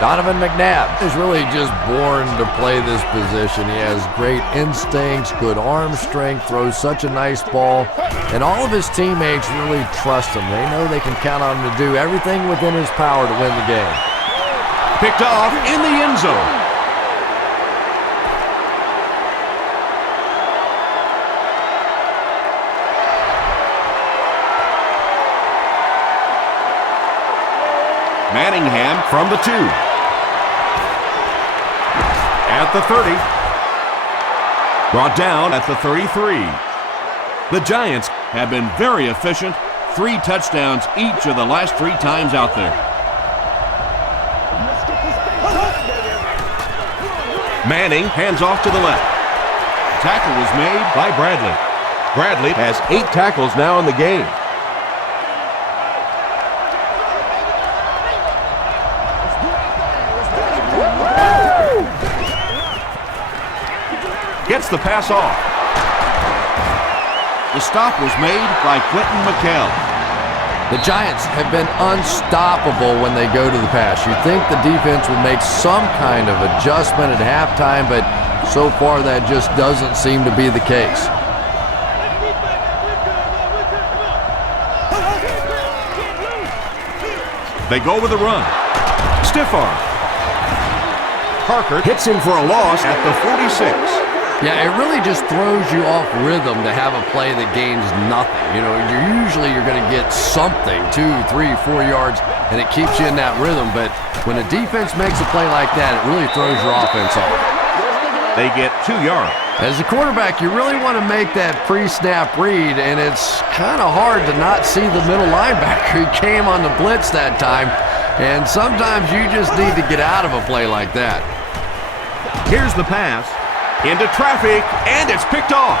Donovan McNabb is really just born to play this position. He has great instincts, good arm strength, throws such a nice ball, and all of his teammates really trust him. They know they can count on him to do everything within his power to win the game. Picked off in the end zone. Manningham from the 2. At the 30. Brought down at the 33. The Giants have been very efficient. 3 touchdowns each of the last 3 times out there. Manning hands off to the left. Tackle was made by Bradley. Bradley has 8 tackles now in the game. Gets the pass off. The stop was made by Quentin McKell. The Giants have been unstoppable when they go to the pass. You'd think the defense would make some kind of adjustment at halftime, but so far that just doesn't seem to be the case. They go with a run. Stiff arm. Parker hits him for a loss at the 46. Yeah, it really just throws you off rhythm to have a play that gains nothing. You know, you're going to get something, 2, 3, 4 yards, and it keeps you in that rhythm. But when a defense makes a play like that, it really throws your offense off. They get 2 yards. As a quarterback, you really want to make that pre-snap read, and it's kind of hard to not see the middle linebacker. He came on the blitz that time, and sometimes you just need to get out of a play like that. Here's the pass. Into traffic, and it's picked off.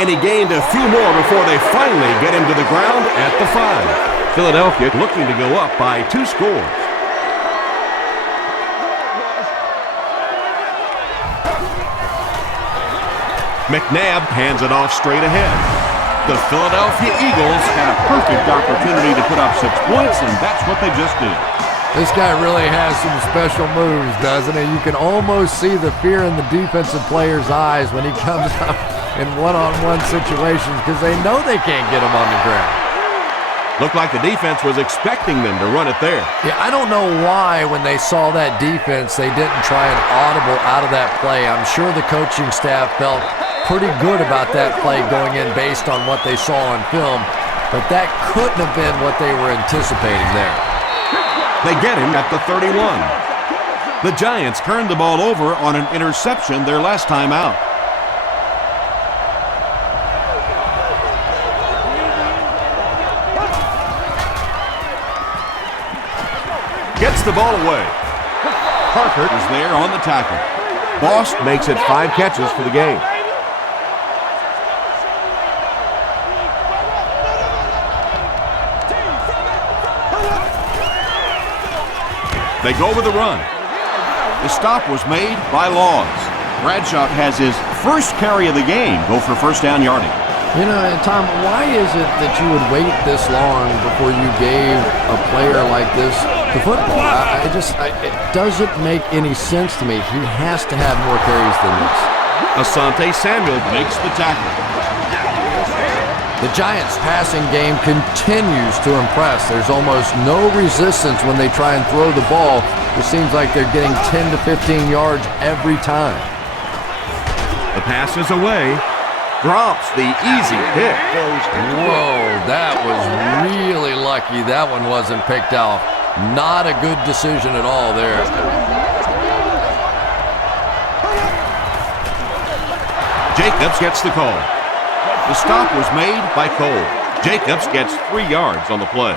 And he gained a few more before they finally get him to the ground at the 5. Philadelphia looking to go up by 2 scores. McNabb hands it off straight ahead. The Philadelphia Eagles had a perfect opportunity to put up 6 points, and that's what they just did. This guy really has some special moves, doesn't he? You can almost see the fear in the defensive players' eyes when he comes up in one-on-one situations because they know they can't get him on the ground. Looked like the defense was expecting them to run it there. Yeah, I don't know why when they saw that defense, they didn't try an audible out of that play. I'm sure the coaching staff felt pretty good about that play going in based on what they saw on film, but that couldn't have been what they were anticipating there. They get him at the 31. The Giants turned the ball over on an interception their last time out. Gets the ball away. Parker is there on the tackle. Boss makes it 5 catches for the game. They go with a run. The stop was made by Laws. Bradshaw has his first carry of the game go for first down yardage. You know, Tom, why is it that you would wait this long before you gave a player like this the football? It doesn't make any sense to me. He has to have more carries than this. Asante Samuel makes the tackle. The Giants' passing game continues to impress. There's almost no resistance when they try and throw the ball. It seems like they're getting 10 to 15 yards every time. The pass is away. Drops the easy pick. Whoa, that was really lucky. That one wasn't picked off. Not a good decision at all there. Jacobs gets the call. The stop was made by Cole. Jacobs gets 3 yards on the play.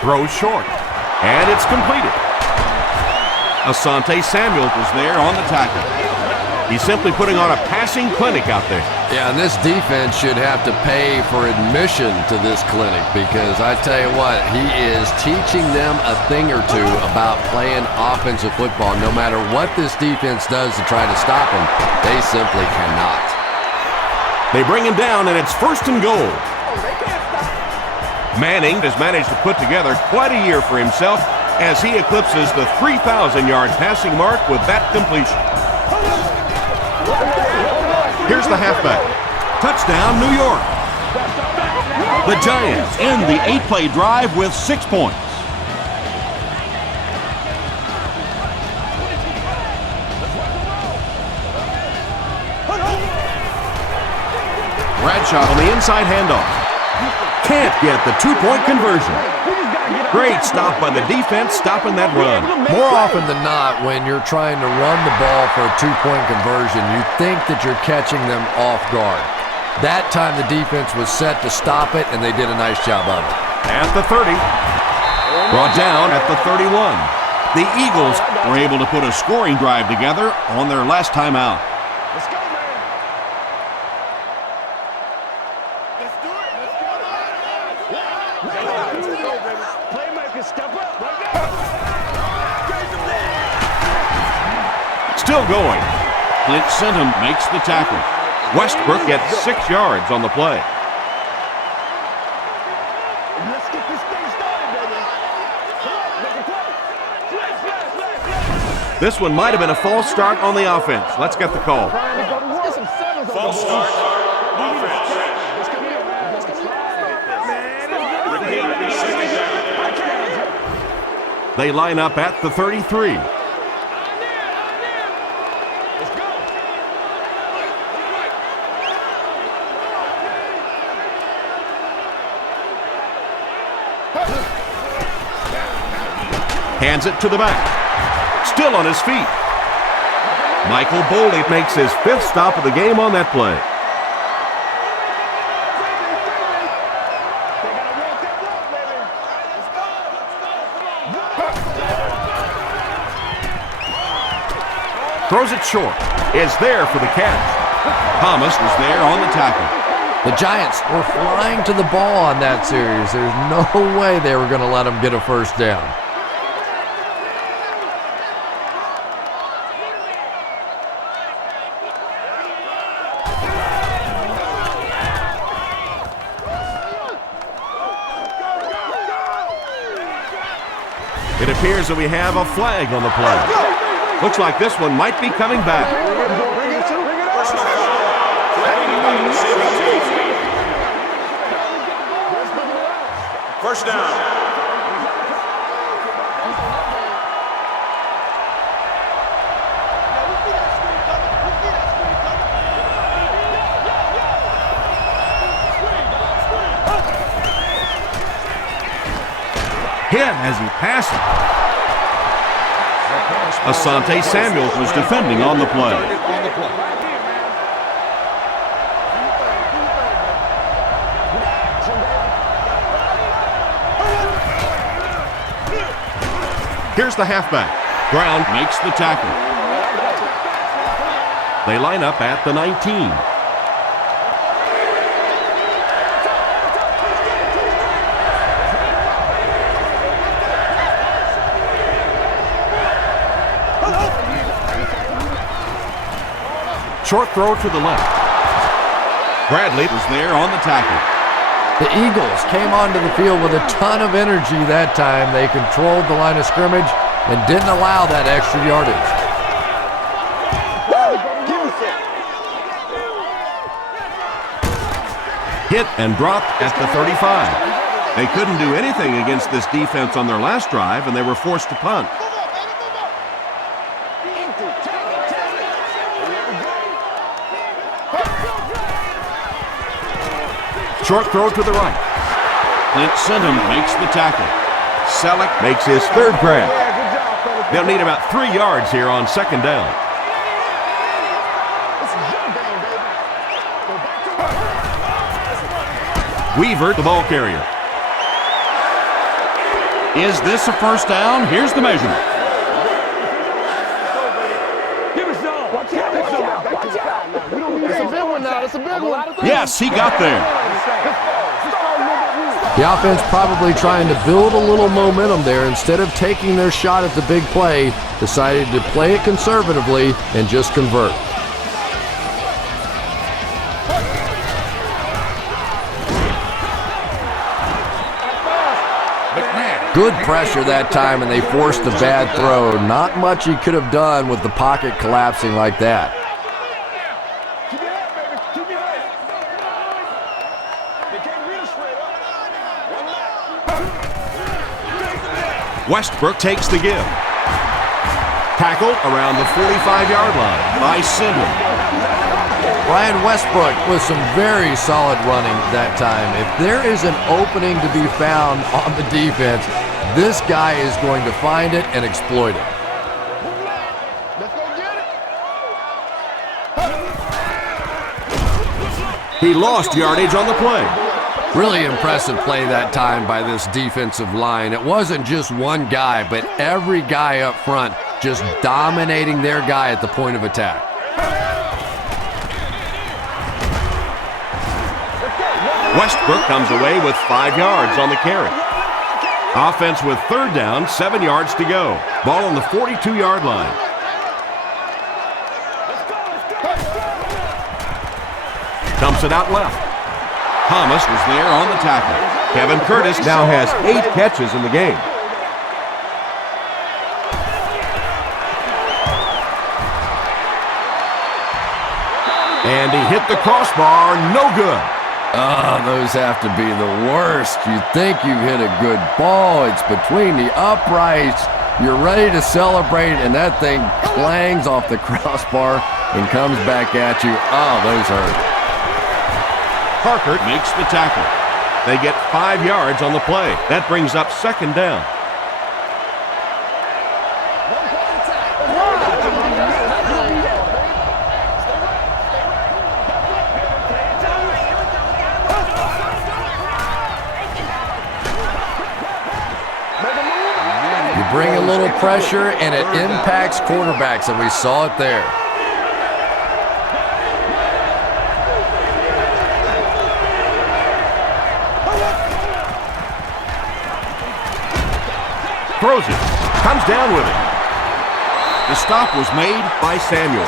Throws short, and it's completed. Asante Samuel was there on the tackle. He's simply putting on a passing clinic out there. Yeah, and this defense should have to pay for admission to this clinic because I tell you what, he is teaching them a thing or two about playing offensive football. No matter what this defense does to try to stop him, they simply cannot. They bring him down, and it's 1st and goal. Manning has managed to put together quite a year for himself as he eclipses the 3,000-yard passing mark with that completion. Here's the halfback. Touchdown, New York. The Giants end the 8-play drive with 6 points. Bradshaw on the inside handoff. Can't get the 2-point conversion. Great stop by the defense, stopping that run. More often than not, when you're trying to run the ball for a 2-point conversion, you think that you're catching them off guard. That time the defense was set to stop it, and they did a nice job of it. At the 30. Brought down at the 31. The Eagles were able to put a scoring drive together on their last time out. Let's go, man. Let's do it. Let's go. Let's go, baby. Playmaker, step up. Right now. Still going. Clint Sentum makes the tackle. Westbrook gets 6 yards on the play. Let's get this thing started, baby. Come on, make a play. Flash. This one might have been a false start on the offense. Let's get the call. Let's get some sevens on the False board. start. Offense. Let's come here. Let's go. They line up at the 33. Let's go. Hands it to the back. Still on his feet. Michael Boley makes his 5th stop of the game on that play. They gotta walk that walk, baby. Let's go. Throws it short. Is there for the catch. Thomas was there on the tackle. The Giants were flying to the ball on that series. There's no way they were going to let them get a first down. It appears that we have a flag on the play. Looks like this one might be coming back. First down. Hit as he passes. Asante Samuel was defending on the play. Here's the halfback. Brown makes the tackle. They line up at the 19. Short throw to the left. Bradley was there on the tackle. The Eagles came onto the field with a ton of energy that time. They controlled the line of scrimmage and didn't allow that extra yardage. Hit and dropped at the 35. They couldn't do anything against this defense on their last drive, and they were forced to punt. Short throw to the right. Clint Sinton makes the tackle. Selleck makes his third grab. They'll need about 3 yards here on second down. Weaver, the ball carrier. Is this a first down? Here's the measurement. It's a big one now. It's a big one. Yes, he got there. The offense probably trying to build a little momentum there. Instead of taking their shot at the big play, decided to play it conservatively and just convert. Good pressure that time, and they forced the bad throw. Not much he could have done with the pocket collapsing like that. Westbrook takes the give. Tackled around the 45-yard line by Sinton. Ryan Westbrook with some very solid running that time. If there is an opening to be found on the defense, this guy is going to find it and exploit it. He lost yardage on the play. Really impressive play that time by this defensive line. It wasn't just one guy, but every guy up front just dominating their guy at the point of attack. Westbrook comes away with 5 yards on the carry. Offense with third down, 7 yards to go. Ball on the 42-yard line. Dumps it out left. Thomas was there on the tackle. Kevin Curtis now has 8 catches in the game. And he hit the crossbar, no good. Oh, those have to be the worst. You think you hit a good ball. It's between the uprights. You're ready to celebrate, and that thing clangs off the crossbar and comes back at you. Oh, those hurt. Parker makes the tackle. They get 5 yards on the play. That brings up second down. You bring a little pressure, and it impacts quarterbacks, and we saw it there. Throws it. Comes down with it. The stop was made by Samuel.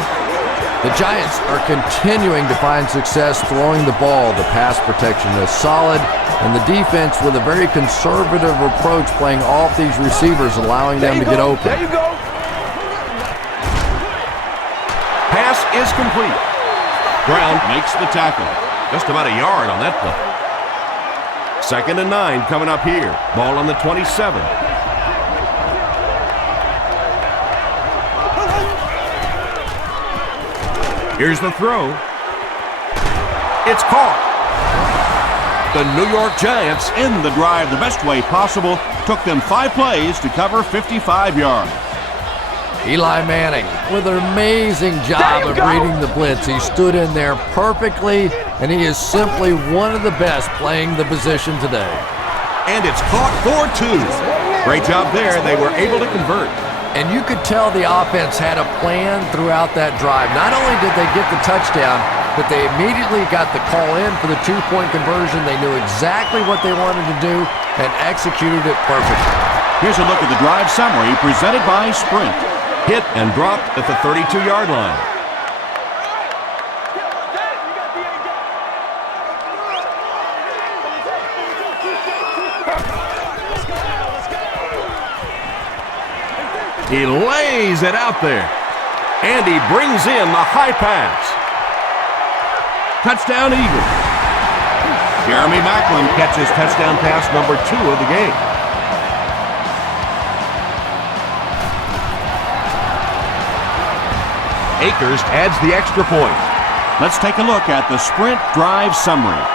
The Giants are continuing to find success throwing the ball. The pass protection is solid, and the defense with a very conservative approach playing off these receivers, allowing them to get open. There you go. Pass is complete. Brown makes the tackle. Just about a yard on that play. 2nd and 9 coming up here. Ball on the 27. Here's the throw. It's caught. The New York Giants end the drive the best way possible. Took them 5 plays to cover 55 yards. Eli Manning with an amazing job of reading the blitz. He stood in there perfectly, and he is simply one of the best playing the position today. And it's caught for 2. Great job there. They were able to convert. And you could tell the offense had a plan throughout that drive. Not only did they get the touchdown, but they immediately got the call in for the 2-point conversion. They knew exactly what they wanted to do and executed it perfectly. Here's a look at the drive summary presented by Sprint. Hit and dropped at the 32-yard line. He lays it out there. And he brings in the high pass. Touchdown Eagles. Jeremy Maclin catches touchdown pass number 2 of the game. Akers adds the extra point. Let's take a look at the Sprint drive summary.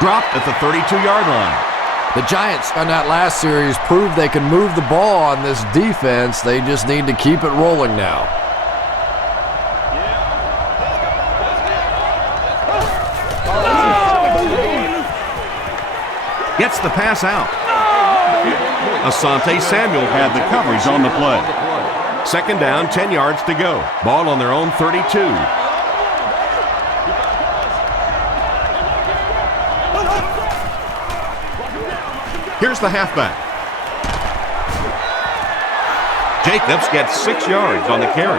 Dropped at the 32-yard line. The Giants on that last series proved they can move the ball on this defense. They just need to keep it rolling now. Gets the pass out. Asante Samuel had the coverage on the play. Second down, 10 yards to go. Ball on their own 32. Here's the halfback. Jacobs gets 6 yards on the carry.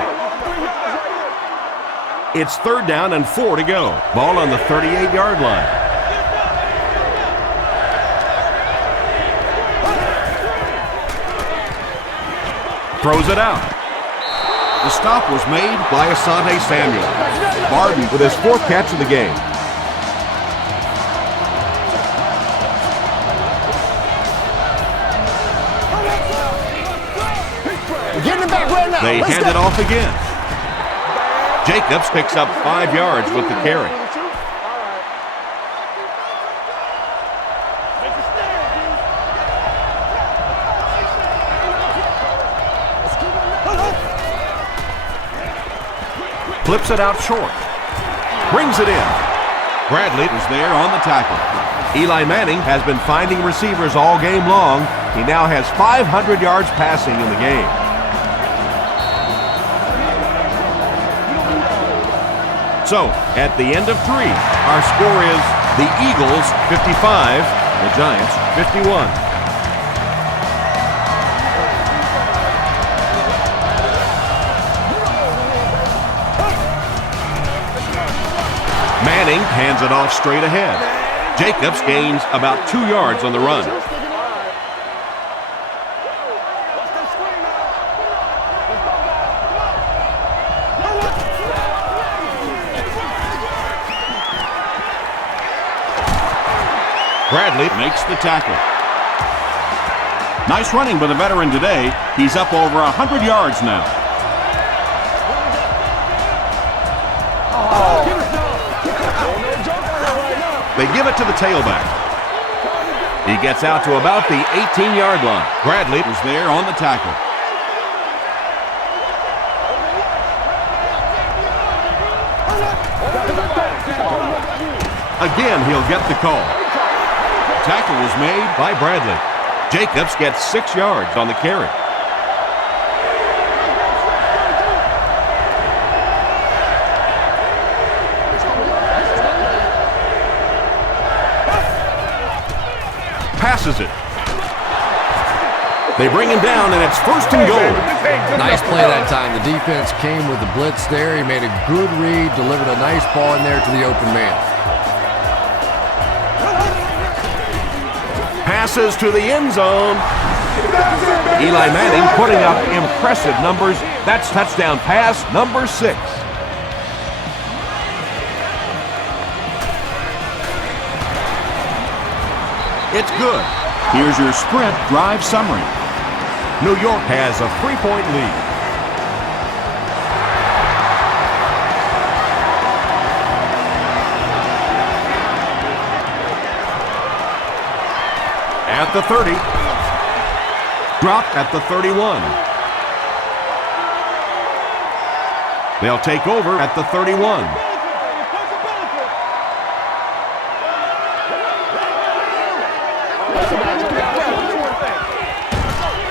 It's third down and 4 to go. Ball on the 38-yard line. Throws it out. The stop was made by Asante Samuel. Barden with his 4th catch of the game. They hand it off again. Jacobs picks up 5 yards with the carry. Flips it out short. Brings it in. Bradley was there on the tackle. Eli Manning has been finding receivers all game long. He now has 500 yards passing in the game. So, at the end of 3, our score is the Eagles 55, the Giants 51. Manning hands it off straight ahead. Jacobs gains about 2 yards on the run. Bradley makes the tackle. Nice running by the veteran today. He's up over 100 yards now. They give it to the tailback. He gets out to about the 18-yard line. Bradley was there on the tackle. Again, he'll get the call. Tackle was made by Bradley. Jacobs gets 6 yards on the carry. Passes it. They bring him down, and it's first and goal. Nice play that time. The defense came with the blitz there. He made a good read, delivered a nice ball in there to the open man. Passes to the end zone. Eli Manning putting up impressive numbers. That's touchdown pass number 6. It's good. Here's your Sprint drive summary. New York has a 3-point lead. At the 30. Dropped at the 31. They'll take over at the 31.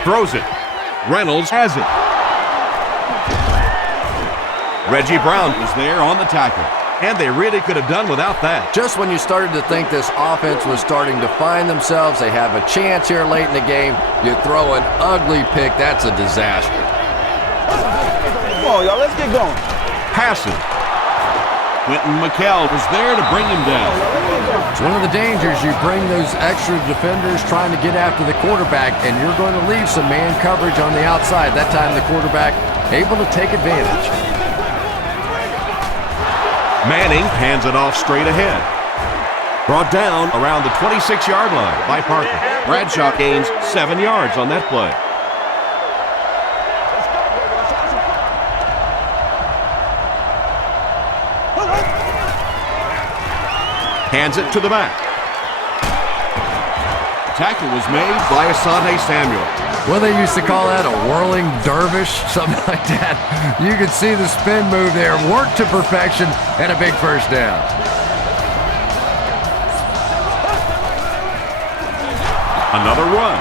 Throws it. Reynolds has it. Reggie Brown was there on the tackle. And they really could have done without that. Just when you started to think this offense was starting to find themselves, they have a chance here late in the game, you throw an ugly pick, that's a disaster. Come on, y'all, let's get going. Passing. Quentin McKell was there to bring him down. It's one of the dangers. You bring those extra defenders trying to get after the quarterback, and you're going to leave some man coverage on the outside. That time the quarterback able to take advantage. Manning hands it off straight ahead. Brought down around the 26-yard line by Parker. Bradshaw gains 7 yards on that play. Hands it to the back. Tackle was made by Asante Samuel. Well, they used to call that a whirling dervish, something like that. You could see the spin move there, worked to perfection, and a big first down. Another run.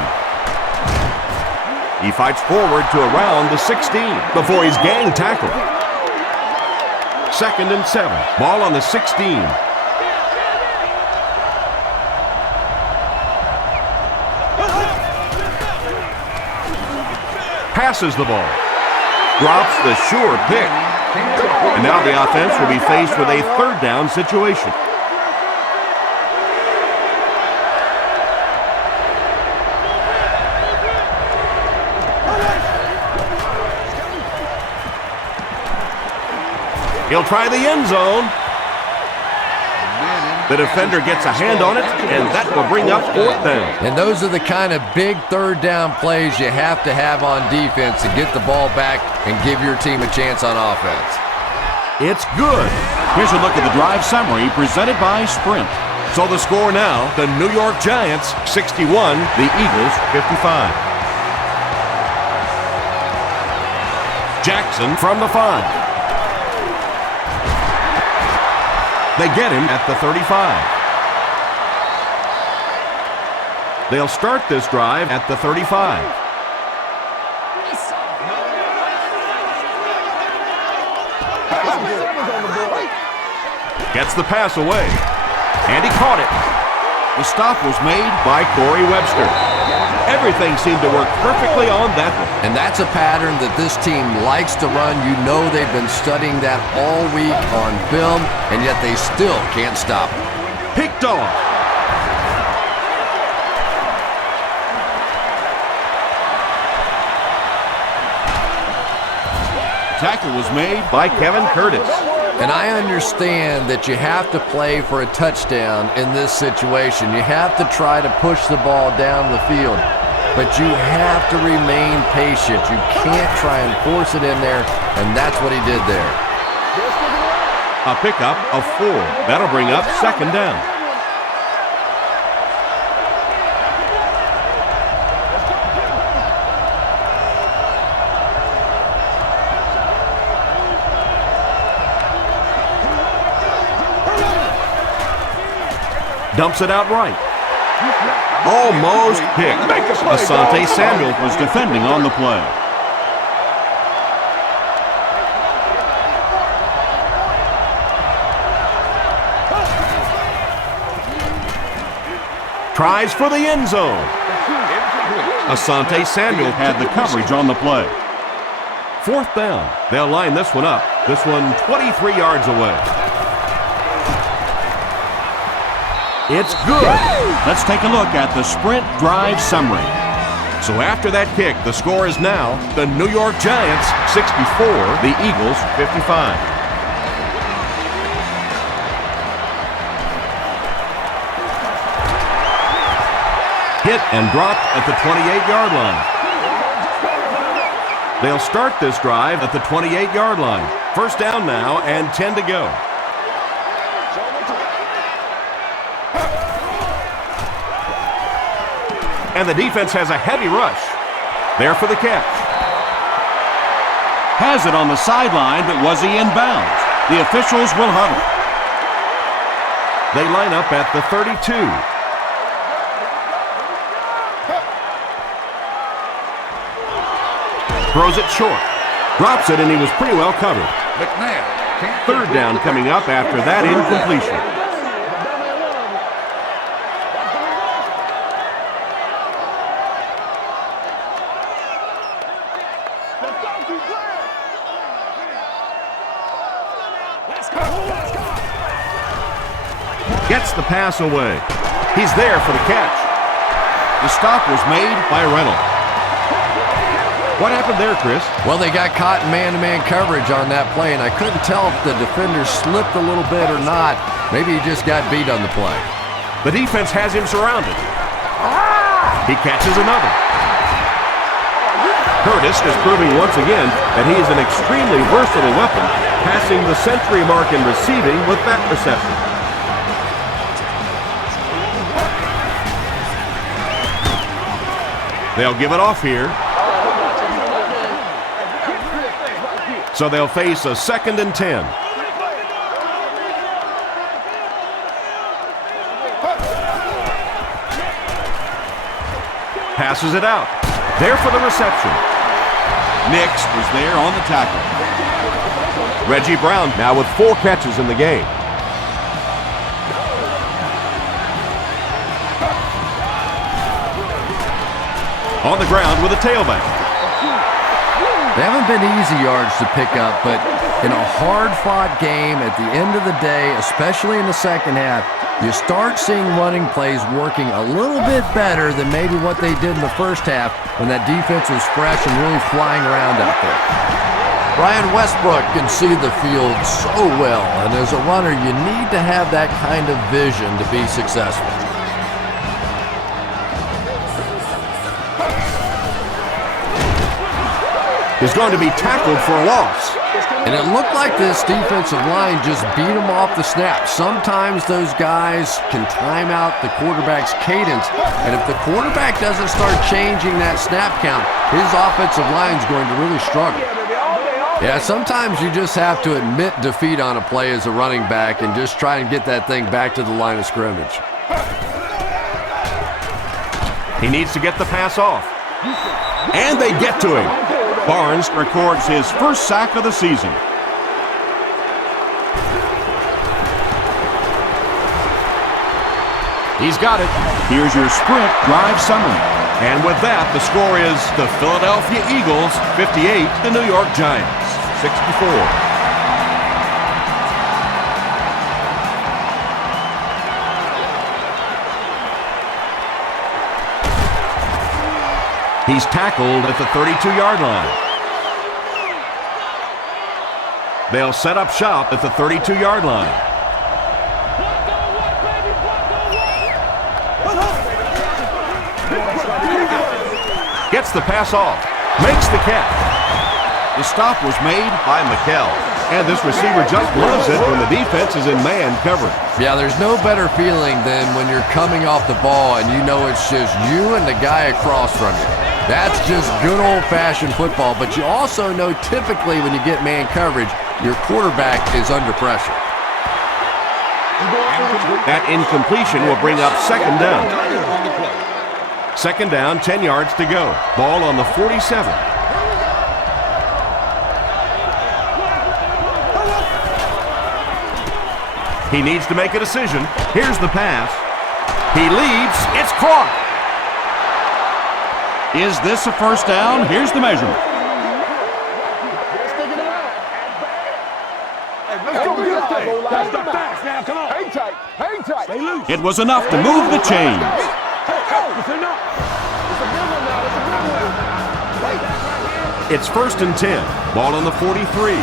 He fights forward to around the 16 before he's gang tackled. 2nd and 7. Ball on the 16. Passes the ball. Drops the sure pick. And now the offense will be faced with a 3rd down situation. He'll try the end zone. The defender gets a hand on it, and that will bring up 4th down. And those are the kind of big 3rd down plays you have to have on defense to get the ball back and give your team a chance on offense. It's good. Here's a look at the drive summary presented by Sprint. So the score now, the New York Giants 61, the Eagles 55. Jackson from the 5. They get him at the 35. They'll start this drive at the 35. Gets the pass away. And he caught it. The stop was made by Corey Webster. Everything seemed to work perfectly on that one. And that's a pattern that this team likes to run. You know they've been studying that all week on film, and yet they still can't stop it. Picked off. Tackle was made by Kevin Curtis. And I understand that you have to play for a touchdown in this situation. You have to try to push the ball down the field. But you have to remain patient. You can't try and force it in there, and that's what he did there. A pickup of 4. That'll bring up 2nd down. Dumps it out right. Almost picked. Asante Samuel was defending on the play. Tries for the end zone. Asante Samuel had the coverage on the play. 4th down. They'll line this one up. This one 23 yards away. It's good. Let's take a look at the Sprint drive summary. So after that kick, the score is now the New York Giants 64, the Eagles 55. Hit and dropped at the 28-yard line. They'll start this drive at the 28-yard line. 1st down now and 10 to go. And the defense has a heavy rush. There for the catch. Has it on the sideline, but was he in bounds? The officials will huddle. They line up at the 32. Throws it short. Drops it, and he was pretty well covered. 3rd down coming up after that incompletion. Gets the pass away. He's there for the catch. The stop was made by Reynolds. What happened there, Chris? Well, they got caught in man-to-man coverage on that play, and I couldn't tell if the defender slipped a little bit or not. Maybe he just got beat on the play. The defense has him surrounded. He catches another. Curtis is proving once again that he is an extremely versatile weapon, passing the century mark in receiving with that reception. They'll give it off here. So they'll face a 2nd and 10. Passes it out. There for the reception. Nix was there on the tackle. Reggie Brown now with 4 catches in the game. On the ground with a tailback. They haven't been easy yards to pick up, but in a hard-fought game at the end of the day, especially in the second half, you start seeing running plays working a little bit better than maybe what they did in the first half when that defense was fresh and really flying around out there. Brian Westbrook can see the field so well, and as a runner, you need to have that kind of vision to be successful. Is going to be tackled for a loss. And it looked like this defensive line just beat him off the snap. Sometimes those guys can time out the quarterback's cadence, and if the quarterback doesn't start changing that snap count, his offensive line's going to really struggle. Yeah, sometimes you just have to admit defeat on a play as a running back and just try and get that thing back to the line of scrimmage. He needs to get the pass off. And they get to him. Barnes records his first sack of the season. He's got it. Here's your sprint drive summary. And with that, the score is the Philadelphia Eagles 58, the New York Giants 64. He's tackled at the 32-yard line. They'll set up shop at the 32-yard line. Gets the pass off. Makes the catch. The stop was made by McKell. And this receiver just loves it when the defense is in man coverage. Yeah, there's no better feeling than when you're coming off the ball and you know it's just you and the guy across from you. That's just good old-fashioned football, but you also know typically when you get man coverage, your quarterback is under pressure. That incompletion will bring up 2nd down. 2nd down, 10 yards to go. Ball on the 47. He needs to make a decision. Here's the pass. He leads. It's caught. Is this a first down? Here's the measurement. It was enough to move the chains. It's 1st and 10. Ball on the 43.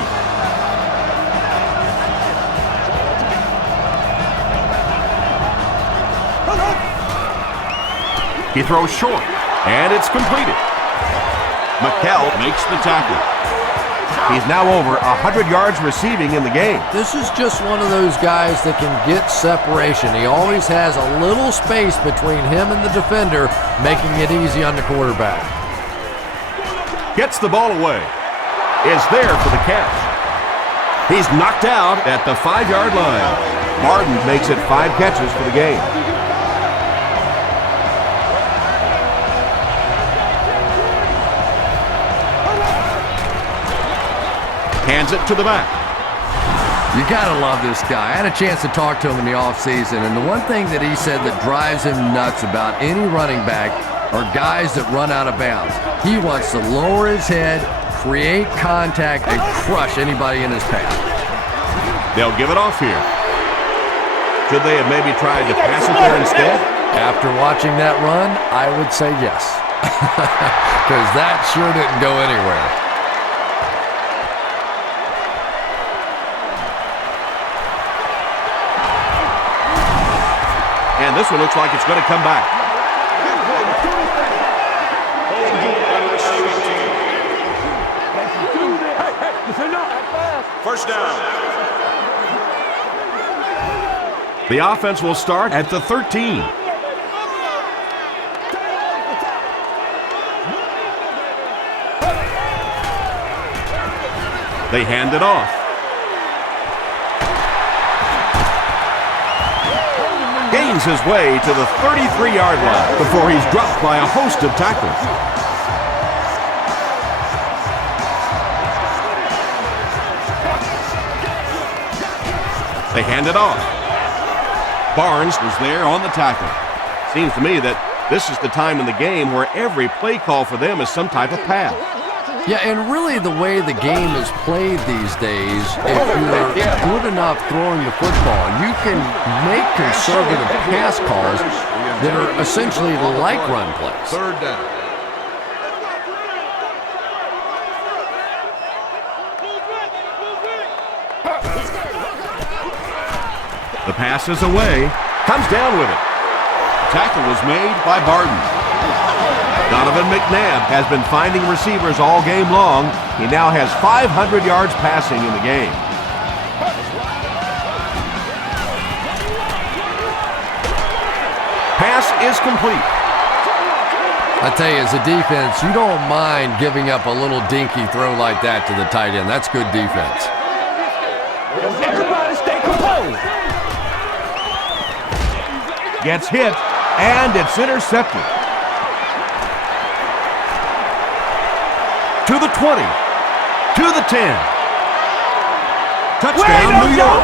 He throws short, and it's completed. McKell makes the tackle. He's now over 100 yards receiving in the game. This is just one of those guys that can get separation. He always has a little space between him and the defender, making it easy on the quarterback. Gets the ball away. Is there for the catch. He's knocked out at the 5-yard line. Martin makes it 5 catches for the game. Hands it to the back. You gotta love this guy. I had a chance to talk to him in the offseason, and the one thing that he said that drives him nuts about any running back are guys that run out of bounds. He wants to lower his head, create contact, and crush anybody in his path. They'll give it off here. Should they have maybe tried to pass it there instead? After watching that run, I would say yes. Because that sure didn't go anywhere. And this one looks like it's going to come back. First down. The offense will start at the 13. They hand it off. Gains his way to the 33-yard line before he's dropped by a host of tacklers. They hand it off. Barnes was there on the tackle. Seems to me that this is the time in the game where every play call for them is some type of pass. Yeah, and really the way the game is played these days, if you're good enough throwing the football, you can make conservative pass calls that are essentially like run plays. Third down. The pass is away. Comes down with it. Tackle was made by Barton. Donovan McNabb has been finding receivers all game long. He now has 500 yards passing in the game. Pass is complete. I tell you, as a defense, you don't mind giving up a little dinky throw like that to the tight end. That's good defense. Everybody stay composed. Gets hit, and it's intercepted. To the 20, to the 10. Touchdown, New York.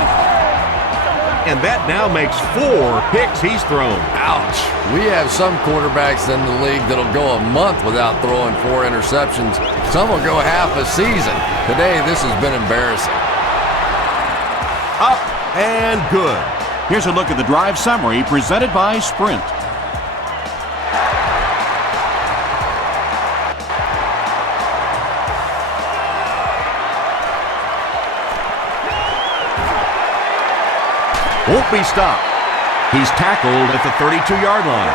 And that now makes 4 picks he's thrown. Ouch. We have some quarterbacks in the league that'll go a month without throwing 4 interceptions. Some will go half a season. Today, this has been embarrassing. Up and good. Here's a look at the drive summary presented by Sprint. Won't be stopped. He's tackled at the 32-yard line.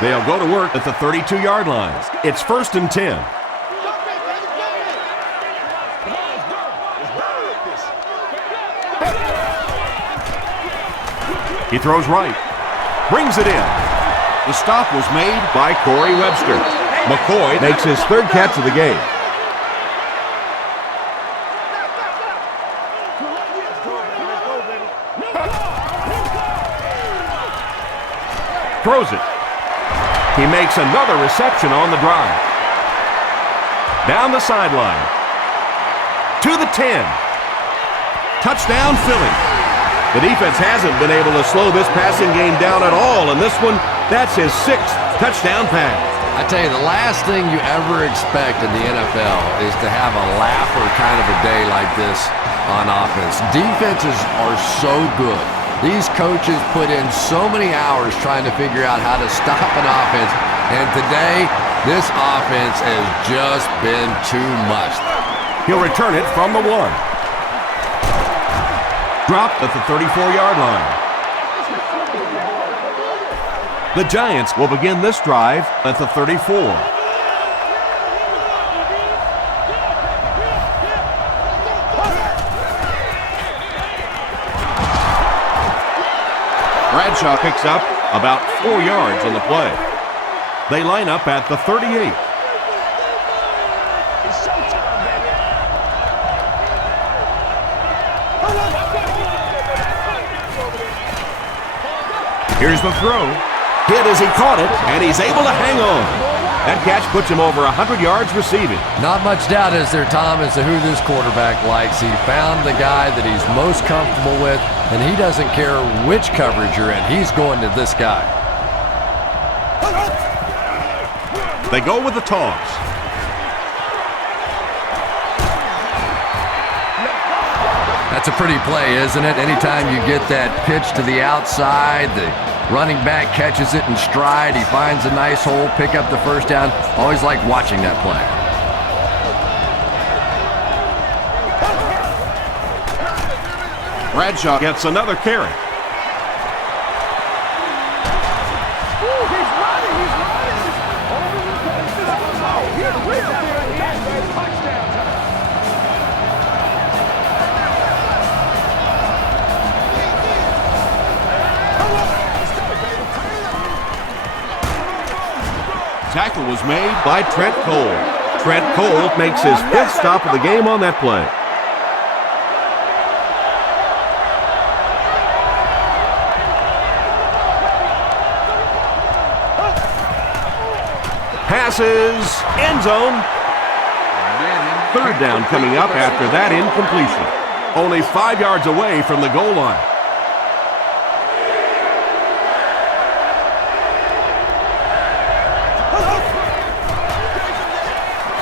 They'll go to work at the 32-yard line. It's 1st and 10. He throws right. Brings it in. The stop was made by Corey Webster. McCoy makes his 3rd catch of the game. Throws it. He makes another reception on the drive. Down the sideline. To the 10. Touchdown, Philly. The defense hasn't been able to slow this passing game down at all, and this one, that's his 6th touchdown pass. I tell you, the last thing you ever expect in the NFL is to have a laugher kind of a day like this on offense. Defenses are so good. These coaches put in so many hours trying to figure out how to stop an offense, and today, this offense has just been too much. He'll return it from the 1. Dropped at the 34-yard line. The Giants will begin this drive at the 34. Bradshaw picks up about 4 yards on the play. They line up at the 38. Here's the throw. Hit as he caught it, and he's able to hang on. That catch puts him over 100 yards receiving. Not much doubt, is there, Tom, as to who this quarterback likes. He found the guy that he's most comfortable with, and he doesn't care which coverage you're in. He's going to this guy. They go with the toss. That's a pretty play, isn't it? Anytime you get that pitch to the outside, the running back catches it in stride, he finds a nice hole, pick up the 1st down. Always like watching that play. Bradshaw gets another carry. Tackle was made by Trent Cole. Trent Cole makes his 5th stop of the game on that play. Passes, end zone. 3rd down coming up after that incompletion. Only 5 yards away from the goal line.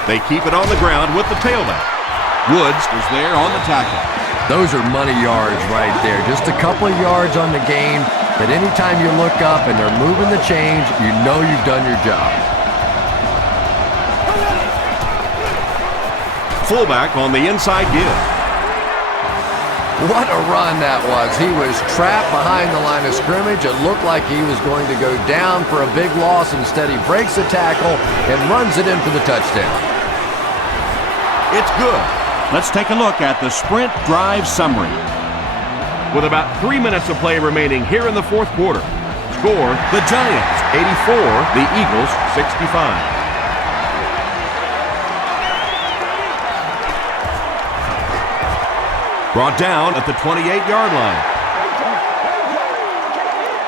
They keep it on the ground with the tailback. Woods is there on the tackle. Those are money yards right there. Just a couple of yards on the game, but anytime you look up and they're moving the chains, you know you've done your job. Fullback on the inside give. What a run that was. He was trapped behind the line of scrimmage. It looked like he was going to go down for a big loss. Instead, he breaks the tackle and runs it in for the touchdown. It's good. Let's take a look at the sprint drive summary. With about 3 minutes of play remaining here in the 4th quarter. Score, the Giants 84, the Eagles 65. Brought down at the 28-yard line.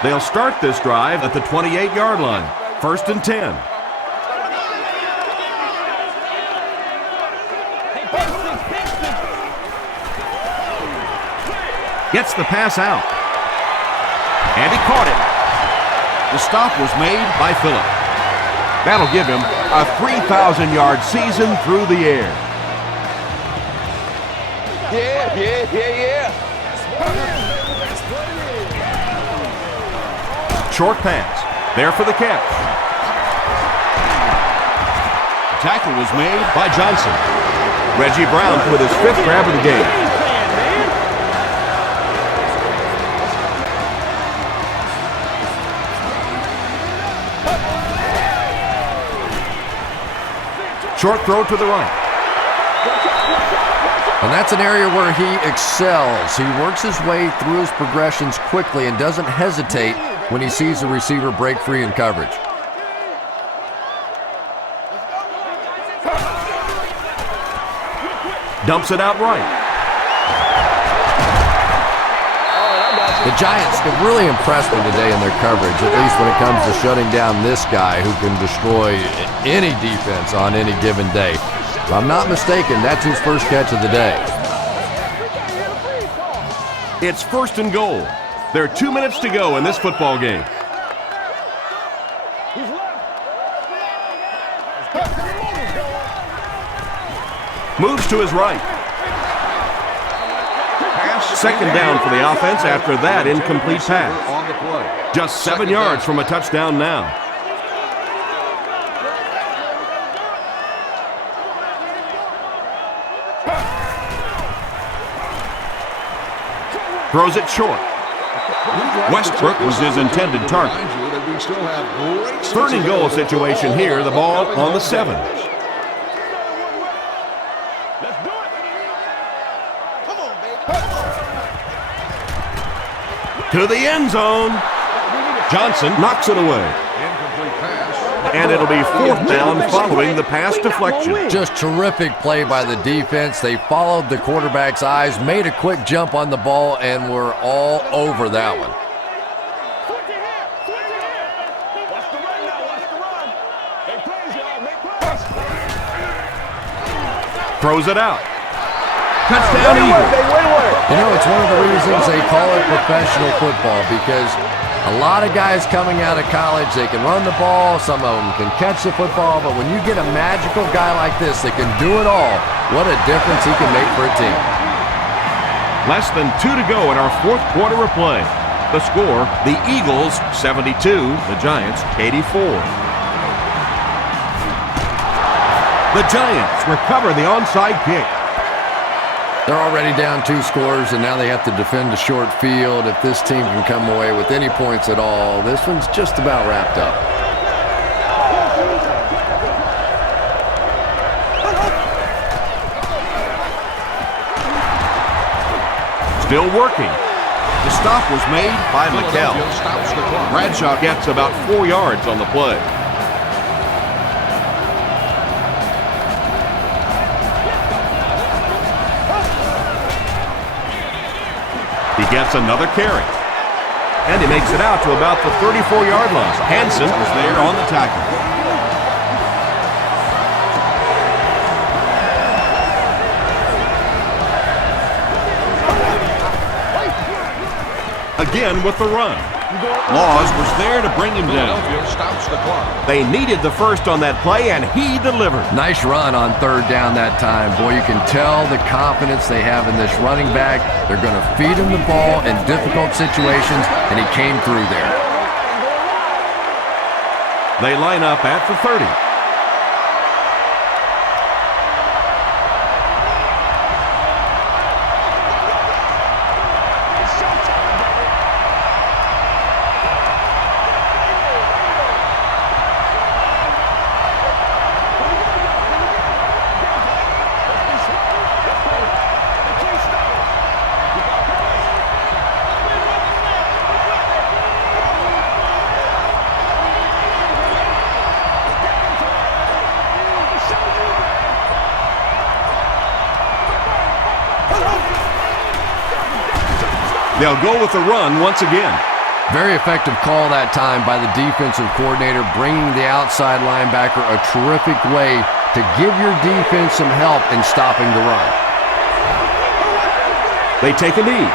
They'll start this drive at the 28-yard line. 1st and 10. Gets the pass out. And he caught it. The stop was made by Phillip. That'll give him a 3,000-yard season through the air. Yeah. Short pass. There for the catch. Tackle was made by Johnson. Reggie Brown with his 5th grab of the game. Short throw to the right. And that's an area where he excels. He works his way through his progressions quickly and doesn't hesitate when he sees the receiver break free in coverage. Dumps it out right. The Giants have really impressed me today in their coverage, at least when it comes to shutting down this guy who can destroy any defense on any given day. If I'm not mistaken, that's his first catch of the day. It's 1st and goal. There are 2 minutes to go in this football game. Moves to his right. 2nd down for the offense after that incomplete pass. Just 7 yards from a touchdown now. Throws it short. Westbrook was his intended target. 3rd and goal situation here. The ball on the 7. To the end zone. Johnson knocks it away. And it'll be 4th down following the pass deflection. Just terrific play by the defense. They followed the quarterback's eyes, made a quick jump on the ball, and were all over that one. Throws it out. Touchdown Eagles. You know, it's one of the reasons they call it professional football, because a lot of guys coming out of college, they can run the ball, some of them can catch the football, but when you get a magical guy like this that can do it all, what a difference he can make for a team. Less than 2 to go in our 4th quarter of play. The score, the Eagles 72, the Giants 84. The Giants recover the onside kick. They're already down 2 scores, and now they have to defend a short field. If this team can come away with any points at all, this one's just about wrapped up. Still working. The stop was made by McKell. Bradshaw gets about 4 yards on the play. He gets another carry. And he makes it out to about the 34-yard line. Hansen is there on the tackle. Again with the run. Laws was there to bring him down. Stops the clock. They needed the first on that play, and he delivered. Nice run on third down that time. Boy, you can tell the confidence they have in this running back. They're going to feed him the ball in difficult situations, and he came through there. They line up at the 30. They'll go with the run once again. Very effective call that time by the defensive coordinator, bringing the outside linebacker a terrific way to give your defense some help in stopping the run. They take a knee.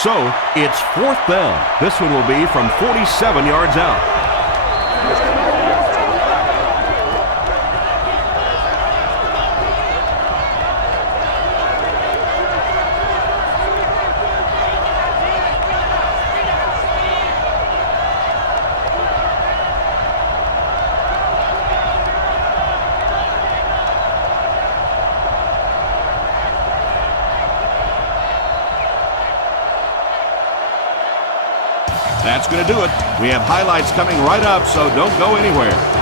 So, it's fourth down. This one will be from 47 yards out. That's going to do it. We have highlights coming right up, so don't go anywhere.